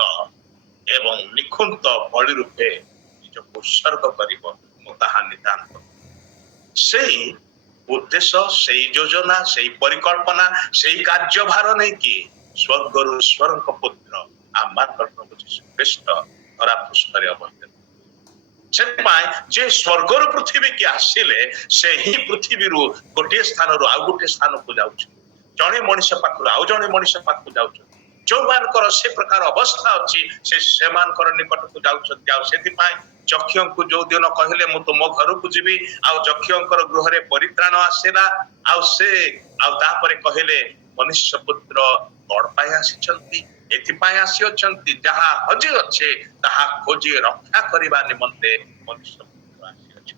এবং নিখুন্ত বলি রূপে উৎসর্গ করিব মু তাহা নিদান সেই উদ্দেশ্য সেই যোজনা সেই পরিকল্পনা সেই কার্যভার নেই কি স্বর্গরু ঈশ্বরଙ୍କ পুତ୍ର আমার প্রভু যীশু খ্রিস্ট ধরা পୃଷ୍ଠରେ ଅବତୀର୍ଣ୍ଣ ସେଥିପାଇଁ ଯେ ସ୍ୱର୍ଗରୁ ପୃଥିବୀ କି ଆସିଲେ ସେହି ପୃଥିବୀରୁ ଗୋଟିଏ ସ୍ଥାନରୁ ଆଉ ଗୋଟିଏ ସ୍ଥାନକୁ ଯାଉଛନ୍ତି ଜଣେ ମଣିଷ ପାଖରୁ ଆଉ ଜଣେ ମଣିଷ ପାଖକୁ ଯାଉଛନ୍ତି ଯୋଉମାନଙ୍କର ସେ ପ୍ରକାର ଅବସ୍ଥା ଅଛି ସେ ସେମାନଙ୍କର ନିକଟକୁ ଯାଉଛନ୍ତି ଆଉ ସେଥିପାଇଁ ଯକ୍ଷଙ୍କୁ ଯୋଉ ଦିନ କହିଲେ ମୁଁ ତୁମ ଘରକୁ ଯିବି ଆଉ ଯକ୍ଷଙ୍କର ଗୃହରେ ପରିତ୍ରାଣ ଆସିଲା ଆଉ ସେ ଆଉ ତାପରେ କହିଲେ ମନୁଷ୍ୟ ପୁତ୍ର କଣ ପାଇଁ ଆସିଛନ୍ତି ଏଥିପାଇଁ ଆସିଅଛନ୍ତି ଯାହା ହଜି ଅଛି ତାହା ଖୋଜି ରକ୍ଷା କରିବା ନିମନ୍ତେ ମନୁଷ୍ୟ ପୁତ୍ର ଆସିଅଛନ୍ତି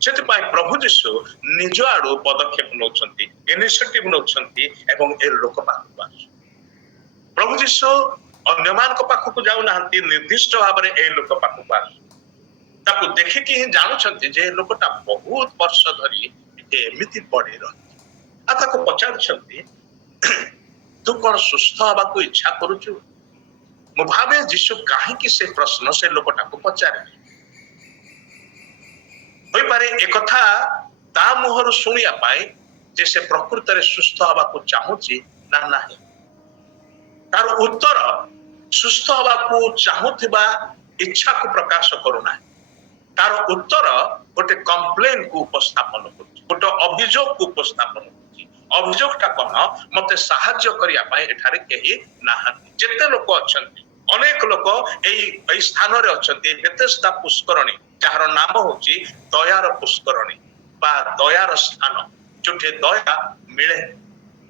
ସେଥିପାଇଁ ପ୍ରଭୁ ଯୀଶୁ ନିଜ ଆଡୁ ପଦକ୍ଷେପ ନେଉଛନ୍ତି ଇନିସିଏଟିଭ ନେଉଛନ୍ତି ଏବଂ ଏ ଲୋକ ପାଖକୁ ଆସୁଛନ୍ତି ପ୍ରଭୁ ଯୀଶୁ ଅନ୍ୟମାନଙ୍କ ପାଖକୁ ଯାଉନାହାନ୍ତି ନିର୍ଦ୍ଦିଷ୍ଟ ଭାବରେ ଏ ଲୋକ ପାଖକୁ ଆସୁଛନ୍ତି ତାକୁ ଦେଖିକି ହିଁ ଜାଣୁଛନ୍ତି ଯେ ଲୋକଟା ବହୁତ ବର୍ଷ ଧରି ଏମିତି ପଡି ରହିଛି ଆଉ ତାକୁ ପଚାରୁଛନ୍ତି ତୁ କଣ ସୁସ୍ଥ ହବାକୁ ଇଚ୍ଛା କରୁଛୁ ମୁଁ ଭାବେ ଯୀଶୁ କାହିଁକି ସେ ପ୍ରଶ୍ନ ସେ ଲୋକଟାକୁ ପଚାରିଲେ ହୋଇପାରେ ଏକଥା ତା ମୁହଁରୁ ଶୁଣିବା ପାଇଁ ଯେ ସେ ପ୍ରକୃତରେ ସୁସ୍ଥ ହବାକୁ ଚାହୁଁଛି ନା ନାହିଁ ତାର ଉତ୍ତର ସୁସ୍ଥ ହବାକୁ ଚାହୁଁଥିବା ଇଚ୍ଛାକୁ ପ୍ରକାଶ କରୁନାହିଁ ତାର ଉତ୍ତର ଗୋଟେ କମ୍ପ୍ଲେନ କୁ ଉପସ୍ଥାପନ କରୁଛି ଗୋଟେ ଅଭିଯୋଗ କୁ ଉପସ୍ଥାପନ କରୁଛି ଅଭିଯୋଗଟା କଣ ମତେ ସାହାଯ୍ୟ କରିବା ପାଇଁ ଏଠାରେ କେହି ନାହାନ୍ତି ଯେତେ ଲୋକ ଅଛନ୍ତି ଅନେକ ଲୋକ ଏଇ ସ୍ଥାନରେ ଅଛନ୍ତି ବେତେସ୍ଦା ପୁଷ୍କରଣୀ ଯାହାର ନାମ ହଉଛି ଦୟାର ପୁଷ୍କରଣୀ ବା ଦୟାର ସ୍ଥାନ ଯୋଉଠି ଦୟା ମିଳେ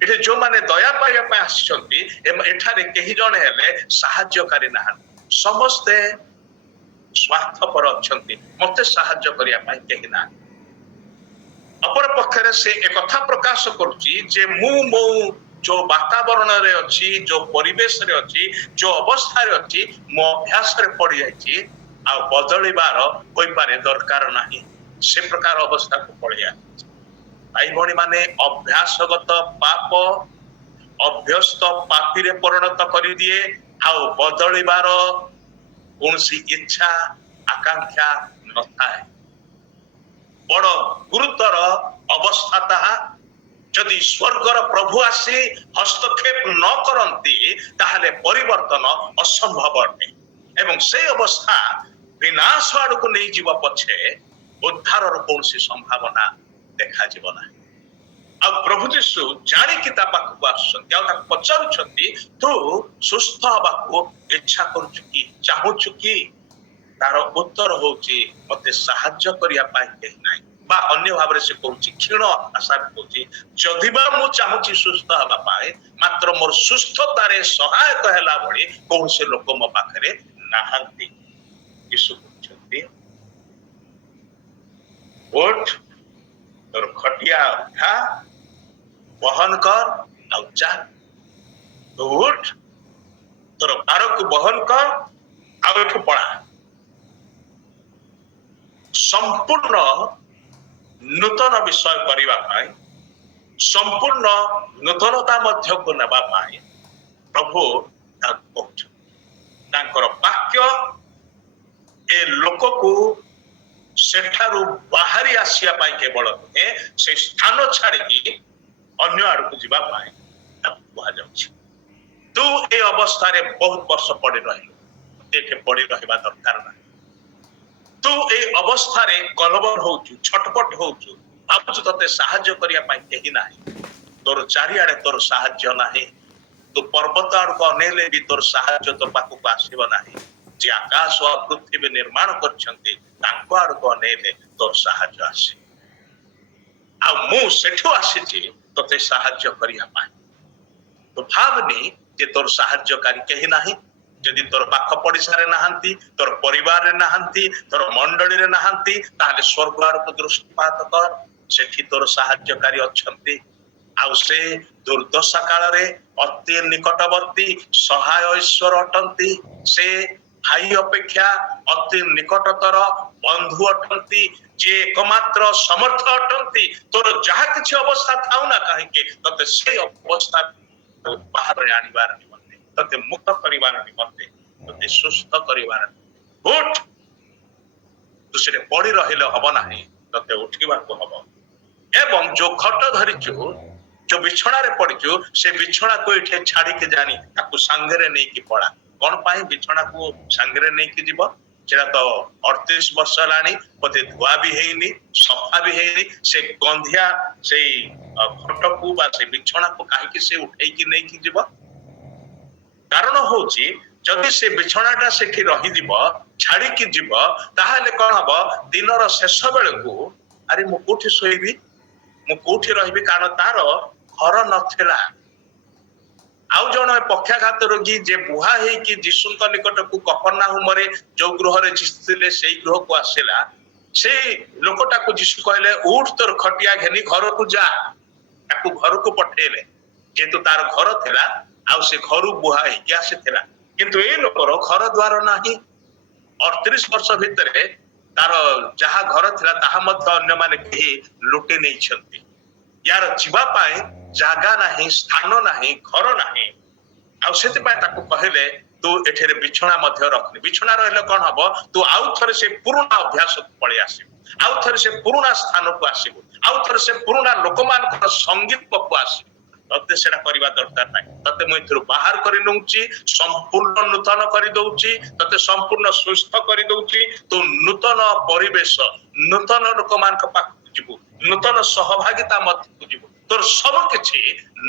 ଏଠି ଯୋଉମାନେ ଦୟା ପାଇବା ପାଇଁ ଆସିଛନ୍ତି ଏଠାରେ କେହି ଜଣେ ହେଲେ ସାହାଯ୍ୟକାରୀ ନାହାନ୍ତି ସମସ୍ତେ ସ୍ୱାର୍ଥପର ଅଛନ୍ତି ମତେ ସାହାଯ୍ୟ କରିବା ପାଇଁ କେହି ନାହାନ୍ତି ଅପର ପକ୍ଷରେ ସେ ଏକଥା ପ୍ରକାଶ କରୁଛି ଯେ ମୁଁ ମୋ ଯୋଉ ବାତାବରଣରେ ଅଛି ଯୋଉ ପରିବେଶରେ ଅଛି ଯୋଉ ଅବସ୍ଥାରେ ଅଛି ମୋ ଅଭ୍ୟାସରେ ପଡିଯାଇଛି ଆଉ ବଦଳିବାର ହୋଇପାରେ ଦରକାର ନାହିଁ ସେ ପ୍ରକାର ଅବସ୍ଥାକୁ ପଳେଇ ଆସିଛି ଭାଇ ଭଉଣୀ ମାନେ ଅଭ୍ୟାସଗତ ପାପ ଅଭ୍ୟସ୍ତ ପାପୀରେ ପରିଣତ କରିଦିଏ ଆଉ ବଦଳିବାର କୌଣସି ଇଚ୍ଛା ଆକାଂକ୍ଷା ନଥାଏ ବଡ ଗୁରୁତର ଅବସ୍ଥା ତାହା ଯଦି ସ୍ୱର୍ଗର ପ୍ରଭୁ ଆସି ହସ୍ତକ୍ଷେପ ନ କରନ୍ତି ତାହେଲେ ପରିବର୍ତ୍ତନ ଅସମ୍ଭବ ଅଟେ ଏବଂ ସେ ଅବସ୍ଥା ବିନାଶ ଆଡକୁ ନେଇଯିବ ପଛେ ଉଦ୍ଧାରର କୌଣସି ସମ୍ଭାବନା ଦେଖାଯିବ ନାହିଁ ଆଉ ପ୍ରଭୁ ଯୀଶୁ ଜାଣିକି ତା ପାଖକୁ ଆସୁଛନ୍ତି ଆଉ ତାକୁ ପଚାରୁଛନ୍ତି ତୁ ସୁସ୍ଥ ହବାକୁ ଇଚ୍ଛା କରୁଛୁ କି ଚାହୁଁଛୁ କି ତାର ଉତ୍ତର ହଉଛି ମତେ ସାହାଯ୍ୟ କରିବା ପାଇଁ କେହି ନାହିଁ ବା ଅନ୍ୟ ଭାବରେ ସେ କହୁଛି କ୍ଷୀଣ ଆଶାରେ କହୁଛି ଯଦି ବା ମୁଁ ଚାହୁଁଛି ସୁସ୍ଥ ହେବା ପାଇଁ ମାତ୍ର ମୋର ସୁସ୍ଥତାରେ ସହାୟକ ହେଲା ଭଳି କୌଣସି ଲୋକ ମୋ ପାଖରେ ନାହାନ୍ତି ଯୀଶୁ କହୁଛନ୍ତି ଉଠ ତୋର ଖଟିଆ ଉଠା ବହନ କର ଆଉ ଯା ତୁ ଉଠ ତୋର ଭାରକୁ ବହନ କର ଆଉ ଏଠୁ ପଳା ସମ୍ପୂର୍ଣ୍ଣ ନୂତନ ବିଷୟ କରିବା ପାଇଁ ସମ୍ପୂର୍ଣ୍ଣ ନୂତନତା ମଧ୍ୟକୁ ନେବା ପାଇଁ ପ୍ରଭୁ ତାଙ୍କୁ କହୁଛନ୍ତି ତାଙ୍କର ବାକ୍ୟ ଏ ଲୋକକୁ ସେଠାରୁ ବାହାରି ଆସିବା ପାଇଁ କେବଳ ନୁହେଁ ସେ ସ୍ଥାନ ଛାଡିକି ଅନ୍ୟ ଆଡକୁ ଯିବା ପାଇଁ ତାକୁ କୁହାଯାଉଛି ତୁ ଏ ଅବସ୍ଥାରେ ବହୁତ ବର୍ଷ ପଡି ରହିଲୁ ଏଠି ପଡି ରହିବା ଦରକାର ନାହିଁ ତୁ ଏଇ ଅବସ୍ଥାରେ କଲବଲ ହଉଛୁ ଛଟପଟ ହଉଛୁ ଭାବୁଛୁ ତତେ ସାହାଯ୍ୟ କରିବା ପାଇଁ କେହି ନାହିଁ ତୋର ଚାରିଆଡେ ତୋର ସାହାଯ୍ୟ ନାହିଁ ତୁ ପର୍ବତ ଆଡକୁ ଅନେଇଲେ ବି ତୋର ସାହାଯ୍ୟ ତୋ ପାଖକୁ ଆସିବ ନାହିଁ ଯେ ଆକାଶ ଆଉ ପୃଥିବୀ ନିର୍ମାଣ କରିଛନ୍ତି ତାଙ୍କ ଆଡକୁ ଅନେଇଲେ ତୋର ସାହାଯ୍ୟ ଆସିବ ଆଉ ମୁଁ ସେଠୁ ଆସିଛି ତତେ ସାହାଯ୍ୟ କରିବା ପାଇଁ। ତ ଭାବନି ଯେ ତୋର ସାହାଯ୍ୟକାରୀ କେହି ନାହିଁ। ଯଦି ତୋର ପାଖ ପଡିଶାରେ ନାହାନ୍ତି, ତୋର ପରିବାରରେ ନାହାନ୍ତି, ତୋର ମଣ୍ଡଳୀରେ ନାହାନ୍ତି, ତାହେଲେ ସ୍ୱର୍ଗ ଆଡକୁ ଦୃଷ୍ଟିପାତ କର, ସେଠି ତୋର ସାହାଯ୍ୟକାରୀ ଅଛନ୍ତି। ଆଉ ସେ ଦୁର୍ଦ୍ଦଶା କାଳରେ ଅତି ନିକଟବର୍ତ୍ତୀ ସହାୟ ଈଶ୍ୱର ଅଟନ୍ତି। ସେ ଭାଇ ଅପେକ୍ଷା ଅତି ନିକଟତର ବନ୍ଧୁ ଅଟନ୍ତି, ଯିଏ ଏକମାତ୍ର ସମର୍ଥ ଅଟନ୍ତି। ତୋର ଯାହା କିଛି ଅବସ୍ଥା ଥାଉ ନା କାହିଁକି, ତତେ ସେ ଅବସ୍ଥା ବାହାରେ ଆଣିବାର ନିମନ୍ତେ, ତତେ ମୁକ୍ତ କରିବାର ନିମନ୍ତେ, ତତେ ସୁସ୍ଥ କରିବାର ଉଠ। ତୁ ସେଠି ପଡି ରହିଲେ ହବ ନାହିଁ, ତତେ ଉଠିବାକୁ ହବ। ଏବଂ ଯୋଉ ଖଟ ଧରିଛୁ, ଯୋଉ ବିଛଣାରେ ପଡିଛୁ, ସେ ବିଛଣାକୁ ଏଠି ଛାଡିକି ଜାଣି ତାକୁ ସାଙ୍ଗରେ ନେଇକି ପଳା। କଣ ପାଇଁ ବିଛଣାକୁ ସାଙ୍ଗରେ ନେଇକି ଯିବ? ସେଟା ତ 38 ବର୍ଷ ହେଲାଣି, ବୋଧେ ଧୁଆ ବି ହେଇନି, ସଫା ବି ହେଇନି। ସେ ଗନ୍ଧିଆ ସେଇ ଖଟକୁ ବା ସେ ବିଛଣାକୁ କାହିଁକି ସେ ଉଠେଇକି ନେଇକି ଯିବ? କାରଣ ହଉଛି, ଯଦି ସେ ବିଛଣାଟା ସେଠି ରହିଯିବ, ଛାଡିକି ଯିବ, ତାହେଲେ କଣ ହବ? ଦିନର ଶେଷ ବେଳକୁ ଆରେ ମୁଁ କୋଉଠି ଶୋଇବି, ମୁଁ କୋଉଠି ରହିବି? କାରଣ ତାର ଘର ନଥିଲା। ଆଉ ଜଣେ ପକ୍ଷାଘାତ ରୋଗୀ ଯେ ବୁହା ହେଇକି ଯୀଶୁଙ୍କ ନିକଟକୁ କଫରନାହୁମରେ ଯୋଉ ଗୃହରେ ଯୀଶୁ ଥିଲେ ସେଇ ଗୃହକୁ ଆସିଲା, ସେଇ ଲୋକଟାକୁ ଯୀଶୁ କହିଲେ ଉଠ ତୋର ଖଟିଆ ଘେନି ଘରକୁ ଯା। ତାକୁ ଘରକୁ ପଠେଇଲେ, ଯେହେତୁ ତାର ଘର ଥିଲା ଆଉ ସେ ଘରୁ ବୁହା ହେଇକି ଆସିଥିଲା। କିନ୍ତୁ ଏଇ ଲୋକର ଘର ଦ୍ୱାର ନାହିଁ। 38 ବର୍ଷ ଭିତରେ ତାର ଯାହା ଘର ଥିଲା ତାହା ମଧ୍ୟ ଅନ୍ୟମାନେ କେହି ଲୁଟି ନେଇଛନ୍ତି। ୟାର ଯିବା ପାଇଁ ଜାଗା ନାହିଁ, ସ୍ଥାନ ନାହିଁ, ଘର ନାହିଁ। ଆଉ ସେଥିପାଇଁ ତାକୁ କହିଲେ ତୁ ଏଠାରେ ବିଛଣା ମଧ୍ୟ ରଖନି। ବିଛଣା ରହିଲେ କଣ ହବ? ତୁ ଆଉ ଥରେ ସେ ପୁରୁଣା ଅଭ୍ୟାସକୁ ପଳେଇ ଆସିବୁ, ଆଉ ଥରେ ସେ ପୁରୁଣା ସ୍ଥାନକୁ ଆସିବୁ, ଆଉ ଥରେ ସେ ପୁରୁଣା ଲୋକମାନଙ୍କର ସଙ୍ଗୀତକୁ ଆସିବୁ। ତତେ ସେଟା କରିବା ଦରକାର ନାହିଁ। ତତେ ମୁଁ ଏଥିରୁ ବାହାର କରି ନଉଛି, ସମ୍ପୂର୍ଣ୍ଣ ନୂତନ କରିଦଉଛି, ତତେ ସମ୍ପୂର୍ଣ୍ଣ ସୁସ୍ଥ କରିଦଉଛି। ତୁ ନୂତନ ପରିବେଶ, ନୂତନ ଲୋକମାନଙ୍କ ପାଖକୁ ଯିବୁ, ନୂତନ ସହଭାଗିତା ମଧ୍ୟକୁ ଯିବୁ, ତୋର ସବୁ କିଛି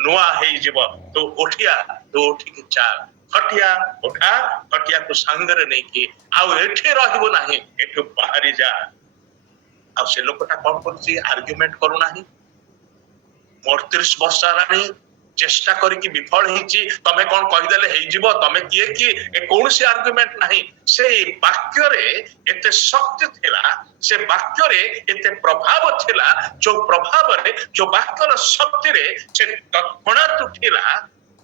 ନୂଆ ହେଇଯିବ। ତୁ ଉଠିଆ, ତୁ ଉଠିକି ଚାଲ, ଖଟିଆ ଉଠା, ଖଟିଆକୁ ସାଙ୍ଗରେ ନେଇକି ଆଉ ଏଠି ରହିବୁ ନାହିଁ, ଏଠୁ ବାହାରି ଯା। ଆଉ ସେ ଲୋକଟା କଣ କରୁଛି? ଆର୍ଗୁମେଣ୍ଟ କରୁନାହିଁ। 38 ବର୍ଷ ହେଲାଣି, ଚେଷ୍ଟା କରିକି ବିଫଳ ହେଇଛି। ତମେ କଣ କହିଦେଲେ ହେଇଯିବ? ତମେ କିଏ କି? ଏ କୌଣସି ଆର୍ଗୁମେଣ୍ଟ ନାହିଁ। ସେଇ ବାକ୍ୟରେ ଏତେ ଶକ୍ତି ଥିଲା, ସେ ବାକ୍ୟରେ ଏତେ ପ୍ରଭାବ ଥିଲା, ଯୋଉ ପ୍ରଭାବରେ, ଯୋଉ ବାକ୍ୟର ଶକ୍ତିରେ ସେ ତତ୍କ୍ଷଣାତ୍ ଉଠିଲା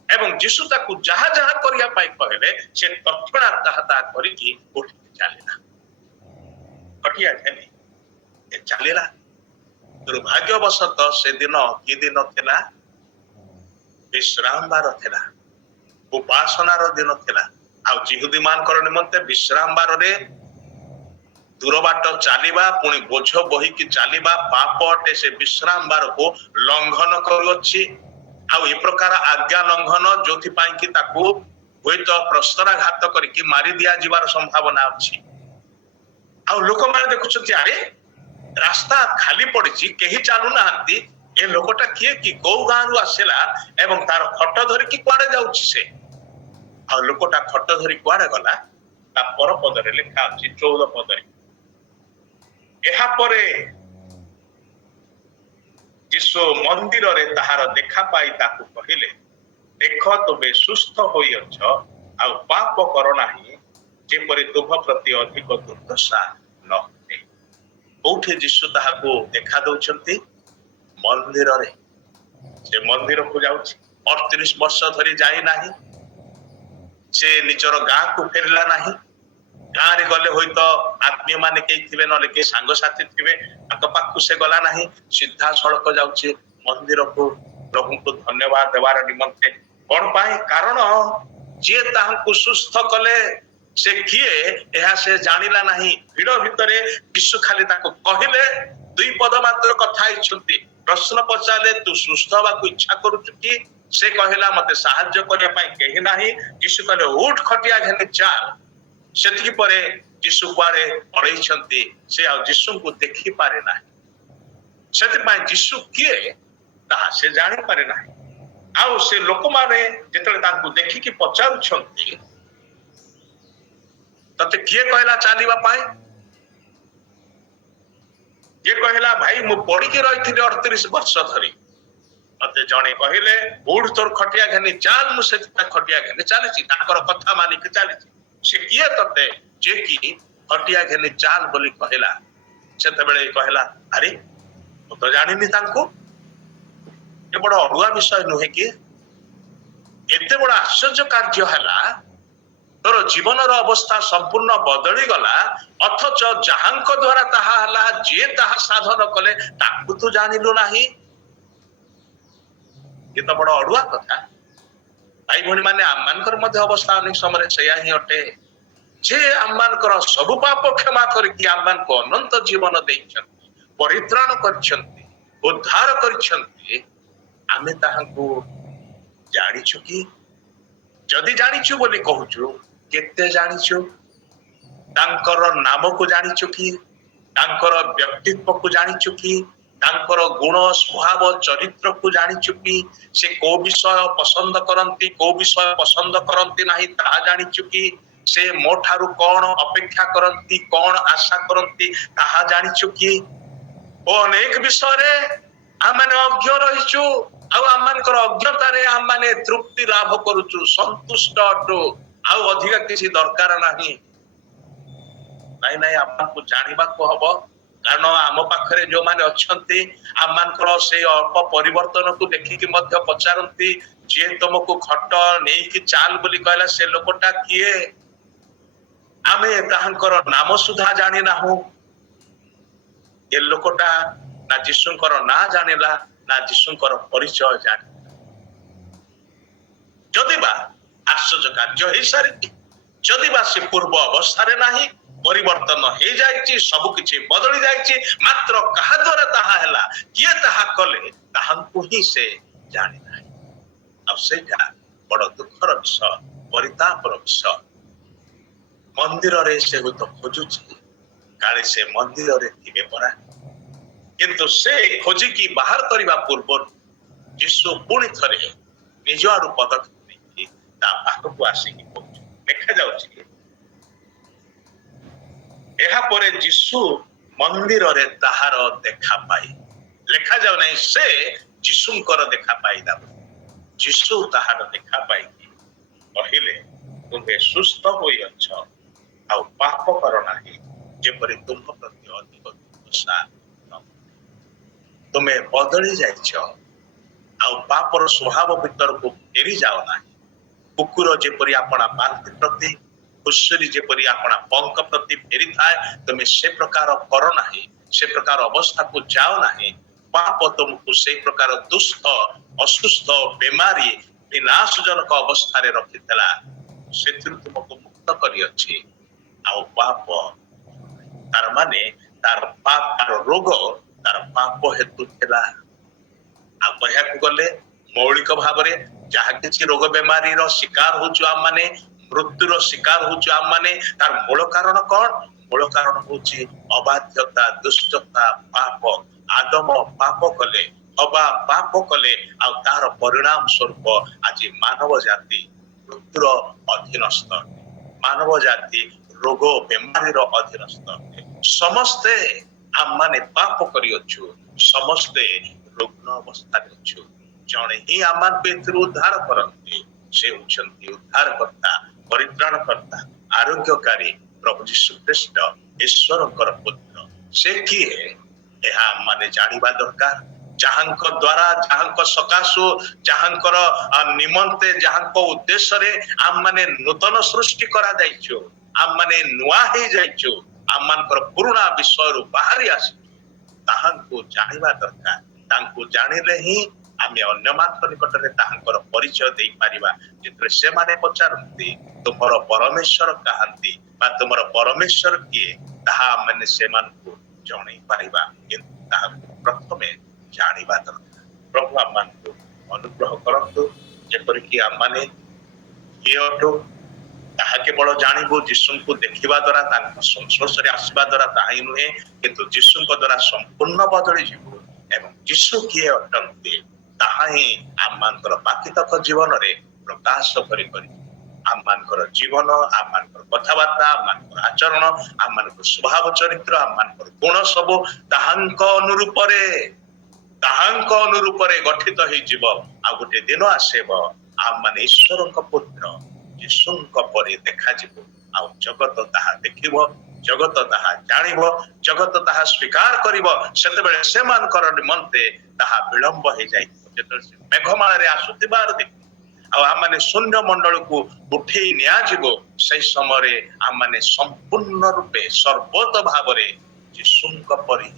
ଏବଂ ଯୀଶୁ ତାକୁ ଯାହା ଯାହା କରିବା ପାଇଁ କହିଲେ ସେ ତତ୍କ୍ଷଣାତ୍ ତାହା କରିକି ଉଠିକି ଚାଲିଲା। ଖଟିଆ ଘେନି ଚାଲିଲା। ଦୁର୍ଭାଗ୍ୟବଶତଃ ସେଦିନ କି ଦିନ ଥିଲା? ବିଶ୍ରାମ ବାର ଥିଲା, ଉପାସନାର ଦିନ ଥିଲା। ଆଉ ଜିହୁଦୀ ମାନଙ୍କର ନିମନ୍ତେ ବିଶ୍ରାମ ବାରରେ ଦୂର ବାଟ ଚାଲିବା, ପୁଣି ବୋଝ ବୋହିକି ଚାଲିବା ପାପ ଅଟେ। ସେ ବିଶ୍ରାମ ବାରକୁ ଲଙ୍ଘନ କରୁଅଛି। ଆଉ ଏ ପ୍ରକାର ଆଜ୍ଞା ଲଙ୍ଘନ ଯୋଉଥିପାଇଁ କି ତାକୁ ହୁଏତ ପ୍ରସ୍ତରାଘାତ କରିକି ମାରି ଦିଆଯିବାର ସମ୍ଭାବନା ଅଛି। ଆଉ ଲୋକମାନେ ଦେଖୁଛନ୍ତି, ଆରେ ରାସ୍ତା ଖାଲି ପଡିଛି, କେହି ଚାଲୁନାହାନ୍ତି, ଏ ଲୋକଟା କିଏ କି? କୋଉ ଗାଁରୁ ଆସିଲା ଏବଂ ତାର ଖଟ ଧରିକି କୁଆଡେ ଯାଉଛି ସେ? ଆଉ ଲୋକଟା ଖଟ ଧରି କୁଆଡେ ଗଲା? ତା ପର ପଦରେ ଲେଖା ଅଛି, 14 ପଦରେ, ଏହାପରେ ଯୀଶୁ ମନ୍ଦିରରେ ତାହାର ଦେଖା ପାଇ ତାକୁ କହିଲେ, ଦେଖ ତୁମେ ସୁସ୍ଥ ହୋଇଅଛ, ଆଉ ପାପ କର ନାହିଁ, ଯେପରି ତୁମ ପ୍ରତି ଅଧିକ ଦୁର୍ଦ୍ଦଶା ନ ହୁଏ। କୋଉଠି ଯୀଶୁ ତାହାକୁ ଦେଖା ଦଉଛନ୍ତି? ମନ୍ଦିରରେ। ସେ ମନ୍ଦିରକୁ ଯାଉଛି, 38 ବର୍ଷ ଧରି ଯାଇନାହିଁ। ସେ ନିଜର ଗାଁକୁ ଫେରିଲା ନାହିଁ। ଗାଁରେ ଗଲେ ହୁଏତ ଆତ୍ମୀୟ ମାନେ କେହି ଥିବେ, ନହେଲେ କେହି ସାଙ୍ଗସାଥି ଥିବେ, ତାଙ୍କ ପାଖକୁ ସେ ଗଲା ନାହିଁ। ସିଧାସଳଖ ଯାଉଛି ମନ୍ଦିରକୁ, ପ୍ରଭୁଙ୍କୁ ଧନ୍ୟବାଦ ଦେବାର ନିମନ୍ତେ। କଣ ପାଇଁ? କାରଣ ଯିଏ ତାହାଙ୍କୁ ସୁସ୍ଥ କଲେ ସେ କିଏ ଏହା ସେ ଜାଣିଲା ନାହିଁ। ଭିଡ ଭିତରେ ଯୀଶୁ ଖାଲି ତାକୁ କହିଲେ, 2 ପଦ ମାତ୍ର କଥା ହେଇଛନ୍ତି। ପ୍ରଶ୍ନ ପଚାରିଲେ, ତୁ ସୁସ୍ଥ ହେବାକୁ ଇଚ୍ଛା କରୁଛୁ କି? ସେ କହିଲା, ମତେ ସାହାଯ୍ୟ କରିବା ପାଇଁ କେହି ନାହିଁ। ଯୀଶୁ କହିଲେ, ଉଠ ଖଟିଆ ଘେନି ଚାଲ। ସେତିକି ପରେ ଯୀଶୁ କୁଆଡେ ପଳେଇଛନ୍ତି, ସେ ଆଉ ଯୀଶୁଙ୍କୁ ଦେଖିପାରେ ନାହିଁ। ସେଥିପାଇଁ ଯୀଶୁ କିଏ ତାହା ସେ ଜାଣିପାରେ ନାହିଁ। ଆଉ ସେ ଲୋକମାନେ ଯେତେବେଳେ ତାଙ୍କୁ ଦେଖିକି ପଚାରୁଛନ୍ତି, ତତେ କିଏ କହିଲା ଚାଲିବା ପାଇଁ? ये कहला भाई मु पढ़ी के रही 38 वर्ष धरी मते जणे कहले उड़ तोर खटिया घेनी चाल मु से खटिया घेनी चली कथा मानिक चली से किए तते जे कि खटिया घेनी चाल बोली कहला से कहला अरे मु तो जानिनी तांको ये बड़ अड़ुआ विषय नुहे कि एते बड़ आश्चर्य कार्य है तोर जीवन अवस्था संपूर्ण बदली गला अथच जहांक द्वारा ताहा हला जे ताहा साधन कले ताकू तू जानिलु नाही ये तो बड़ अड़ुआ कथा भाई भणी माने आममानकर मध्य अवस्था अनेक समय सेया ही अटे जे आममानकर सब पाप क्षमा करके आममान को अनंत जीवन देइछन्ति परित्राण करछन्ति उद्धार करछन्ति आमे ताहांकु जानिछु कि जदि जानिछु बोली कहूछु केते जानिछु तांकर नाम को जानिछु कि तांकर व्यक्तित्व को जानिछु कि तांकर गुण स्वभाव चरित्र को जानिछु कि से को विषय पसंद करंती को विषय पसंद करंती नाही ता जानिछु कि से मो ठारू कोन अपेक्षा करंती कोन आशा करंती ताहा जानिछु कि ओ अनेक विषय रे आमने अज्ञ रहिछु आ आमनकर अज्ञतारे आमने तृप्ति लाभ करूछु संतुष्ट अटु आ अधिक किसी दरकार नाही नाही नाही आपको जानिबा को हबो कारण आम पाखरे जो माने अछंती आमनकर से अल्प परिवर्तन को देखि कि मध्य पचारंती जे तुमको खट नेई कि चाल बोली कहला से लोकटा किए आमे ताहंकर नाम सुधा जानि नाहु ए लोकटा ना जीशुंकर ना जानिला ना जीशुंकर परिचय जानि जदि बा आश्चर्य कार्य हे सारी जदि बा से पूर्व अवस्था नाही परिवर्तन हे जाइछि सब किछि बदली जाइछि मात्र कहा द्वारा ताहा हला किए ताहा कले ताहांकु ही से जानि नाही अब सेटा बड़ दुखर विषय परितापर विषय मंदिर रे से तो खोजुछि काले से मंदिर रे थिबे परा किंतु से खोजी की बाहर करबा पूर्व यीशु पुणी थरे निज आरु पदक्षेप नेकी ता पाखकु आसीकी पहुंच देखा जाउछि एहा परे यीशु मंदिर रे ताहार देखा पाई लेखा जाउ नै से यीशुंकर देखा पाइला यीशु ताहार देखा पाई कहिले तुमे सुस्थ होई अछ आ पाप कर नाही जेपरि तुम प्रति अधिक दोषा तुमे बदली जाइछ आ पापर स्वभाव भीतर को फेरी जाओ ना कुकुर जेपरि आपणा बांती प्रति खुशरी जेपरि आपणा पंख प्रति फेरी थाए तुमे से प्रकार कर नाही से प्रकार अवस्था को जाओ नाही पाप तुमको से प्रकार दुष्ट असुस्थ बीमारी विनाशजनक अवस्था रे रखितला सेतिर तुमको मुक्त करी अछि आ पाप तार माने तार पाप तार रोग तार पाप हेतु थिला आ कहयाक गले मौलिक भाव रे जहा किछि रोग बेमारी रो शिकार होछु आम माने मृत्युर शिकार होछु आम माने तार मूल कारण कोन मूल कारण होछि अबाध्यता दुष्टता पाप आदम पाप कले अबा पाप कले आ तार परिणाम स्वरूप आज मानव जाति मृत्युर अधीनस्थ मानव जाति रोग बेमारी रो अधीनस्थ समस्ते आम माने पाप करी अछु समस्ते रुग्ण अवस्था रे अछु जणे ही आमान पेत्र उद्धार करंती से उचंती उद्धार करता परित्राण करता आरोग्यकारी प्रभु यीशु ख्रीष्ट ईश्वरकर पुत्र से किए एहा माने जानिबा दरकार जहांक द्वारा जहांक सकाशु जहांकर निमंते जहांक उद्देश्य रे आम माने नूतन सृष्टि करा जाइछु आम माने नुआ हे जाइछु आम मानकर पुराना विषय रु बाहरी आसी ताहांको जानिबा दरकार तांको जानिले ही आमे अन्य मान निकट रे ताहांकर परिचय देई पारिबा जेतरे से माने पचारंती तुमर परमेश्वर कहांती बा तुमर परमेश्वर किए ताहा माने से मान को जणै पारिबा किंतु ताहा प्रथमे जानिबा दरकार प्रभु आमान को अनुग्रह करंतु जेपरि कि आमाने कियोटो ताहा केवल जानिबो यीशुंको देखिबा द्वारा तांको संस्पर्श रे आसीबा द्वारा ताहाई नुहे किंतु यीशुंको द्वारा संपूर्ण बदली जीवो एवं यीशु किए अटंती ताहा ही आमानकर बाकी तक जीवन रे प्रकाश करी करी आम मानकर जीवन आम मानकर कथबार्ता आम मानकर आचरण आम मानकर स्वभाव चरित्र आम मानकर गुण सब ताहांक अनुरूपरे गठित होई जीव आ गोटे दिन आसेब आम माने ईश्वरक पुत्र यीशुଙ୍କ परि देखा जीव आ जगत ताहा देखिबो जगत ताहा जानिबो जगत ताहा स्वीकार करिबो सेतेबेले सेमानकर निमंते ताहा विलंब हो जाय जेतेबेले मेघमाଳରେ आसुथिबार देखि आ आम माने शून्य मंडल को उठेई निया जीवो से समय आम माने संपूर्ण रूपे सर्वत भावरे यीशुଙ୍କ परि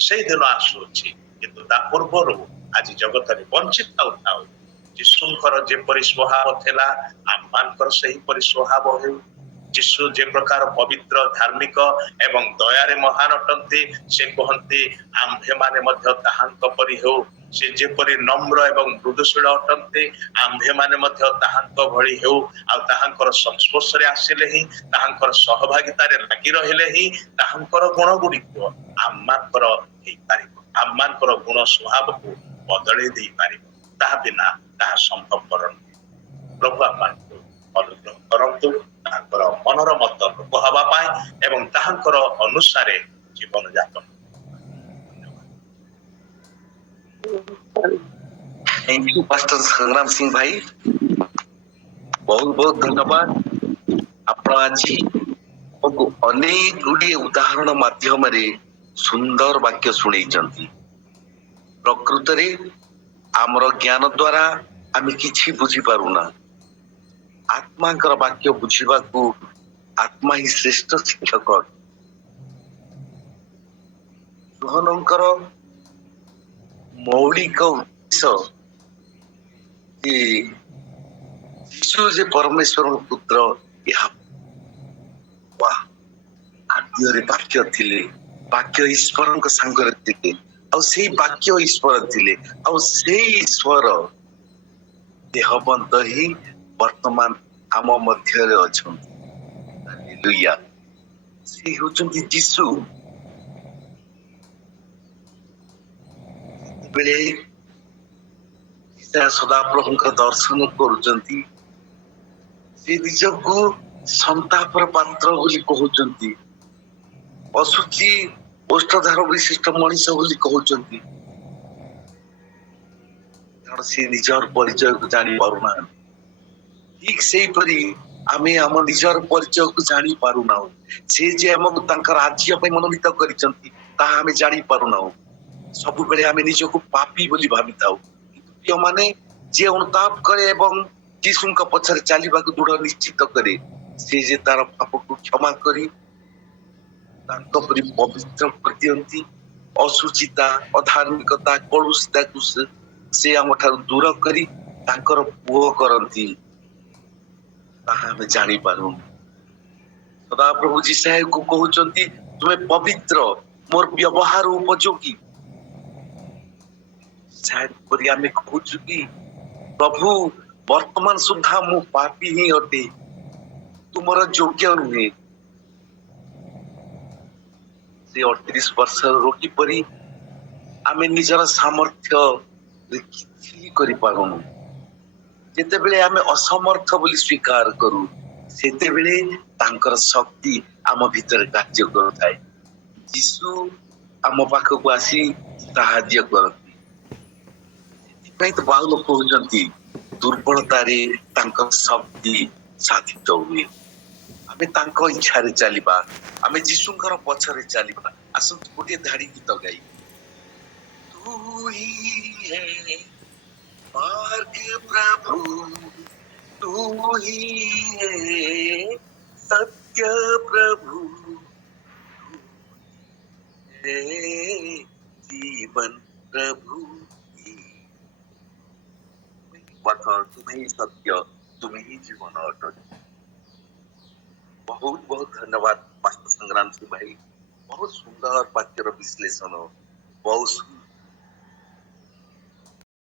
से दिन आसुछि किंतु ता पूर्वरु आज जगत रे वंचित थाउ यीशुଙ୍କର जेपरि स्वभाव थिला आममानकर सही परि स्वभाव हेउ यीशु जे प्रकार पवित्र धार्मिक एवं दयारे महान अटंती से कहंती आम्भे माने मध्य ताहांक परि हेउ से जेपरि नम्र एवं मृदुशील अटंती आम्भे माने मध्य ताहांक भଳି हेउ आ ताहांकर संस्पर्श रे आसिले ही ताहांकर सहभागिता रे लागि रहिले ही ताहांकर गुण गुडिको आम्मानकर हेइ पारिबो आम्मानकर गुण स्वभाव को बदलै देई पारिबो ता बिना ता संभवपर प्रभु आम्मानको अनुग्रह करंतु ताहांकर मनर मत लोक हवा पाए एवं ताहांकर अनुसारे जीवन यापन थैंक यू पास्टर संग्राम सिंह भाई बहुत बहुत धन्यवाद आपण आज अनेक गुड़िए उदाहरण माध्यम सुंदर वाक्य शुणी प्रकृत आमर ज्ञान द्वारा आम कि बुझी पारुना आत्मा वाक्य बुझा आत्मा ही श्रेष्ठ शिक्षक रोहनकर मौलिक उद्देश्य यीशु जे परमेश्वर पुत्र आद्य वाक्य थिले वाक्य ईश्वर सांगरे थिले आ से वाक्य ईश्वर थिले आ से ईश्वर देहबंत ही वर्तमान आम मध्य अछंती हालेलुया से होचंती यीशु बेले सदाप्रभु दर्शन करुचंती से निजको संतापर पात्र बोली कहउचंती असुचि ओष्ठधार विशिष्ट मनीष बोली कहउचंती कारण से निजर परिचय को जानी पारुना ठीक से परी आमे हम निजर परिचय को जानी पारुना से जे हमको तांकर राज्य पे मनोनीत करिसंती ता हमें जानी पारुना सब बेले आमे निजको पापी बोली भाबी थाउ किंतु माने जे अनुताप करे एवं यीशुଙ୍କ पछरे चालिबाकु दृढ़ निश्चित करे से जे तार पाप को क्षमा करी तांको परि पवित्र कर दियंती असुचिता अधार्मिकता कलुषिता को से हम ठार दूर करी तांकर पुओ करंती ताहा हम जानी पारु सदा प्रभु जी साहेब को कहउचंती तुमे पवित्र मोर व्यवहार उपयोगी शायद परि आमे कहउछु कि प्रभु वर्तमान सुधा मु पापी ही अटे तुमर योग्य नुहे से 38 वर्ष रोगी परी आमे निजर सामर्थ्य किछि करि पारुनु जेते बेले आमे असमर्थ बोली स्वीकार करू सेते बेले तांकर शक्ति आम भीतर कार्य करथाय यीशु आम पाखକୁ आसी साहाय्य करती सेति तो बाहु लोक कहउचंती दुर्बलता रे तांकर शक्ति साधित हुए आमे तांको इच्छा रे चलिबा आमे यीशुଙ୍କର पछरे चलिबा आसु गोटे धाड़ी गीत गाई तू ही है मार्ग प्रभु तू ही है सत्य प्रभु है जीवन प्रभु तुम्हें ही सत्य तुम्हें ही जीवन अटल बहुत बहुत धन्यवाद पास्टर संग्राम सिंह भाई बहुत सुंदर वाक्यर विश्लेषण बहुत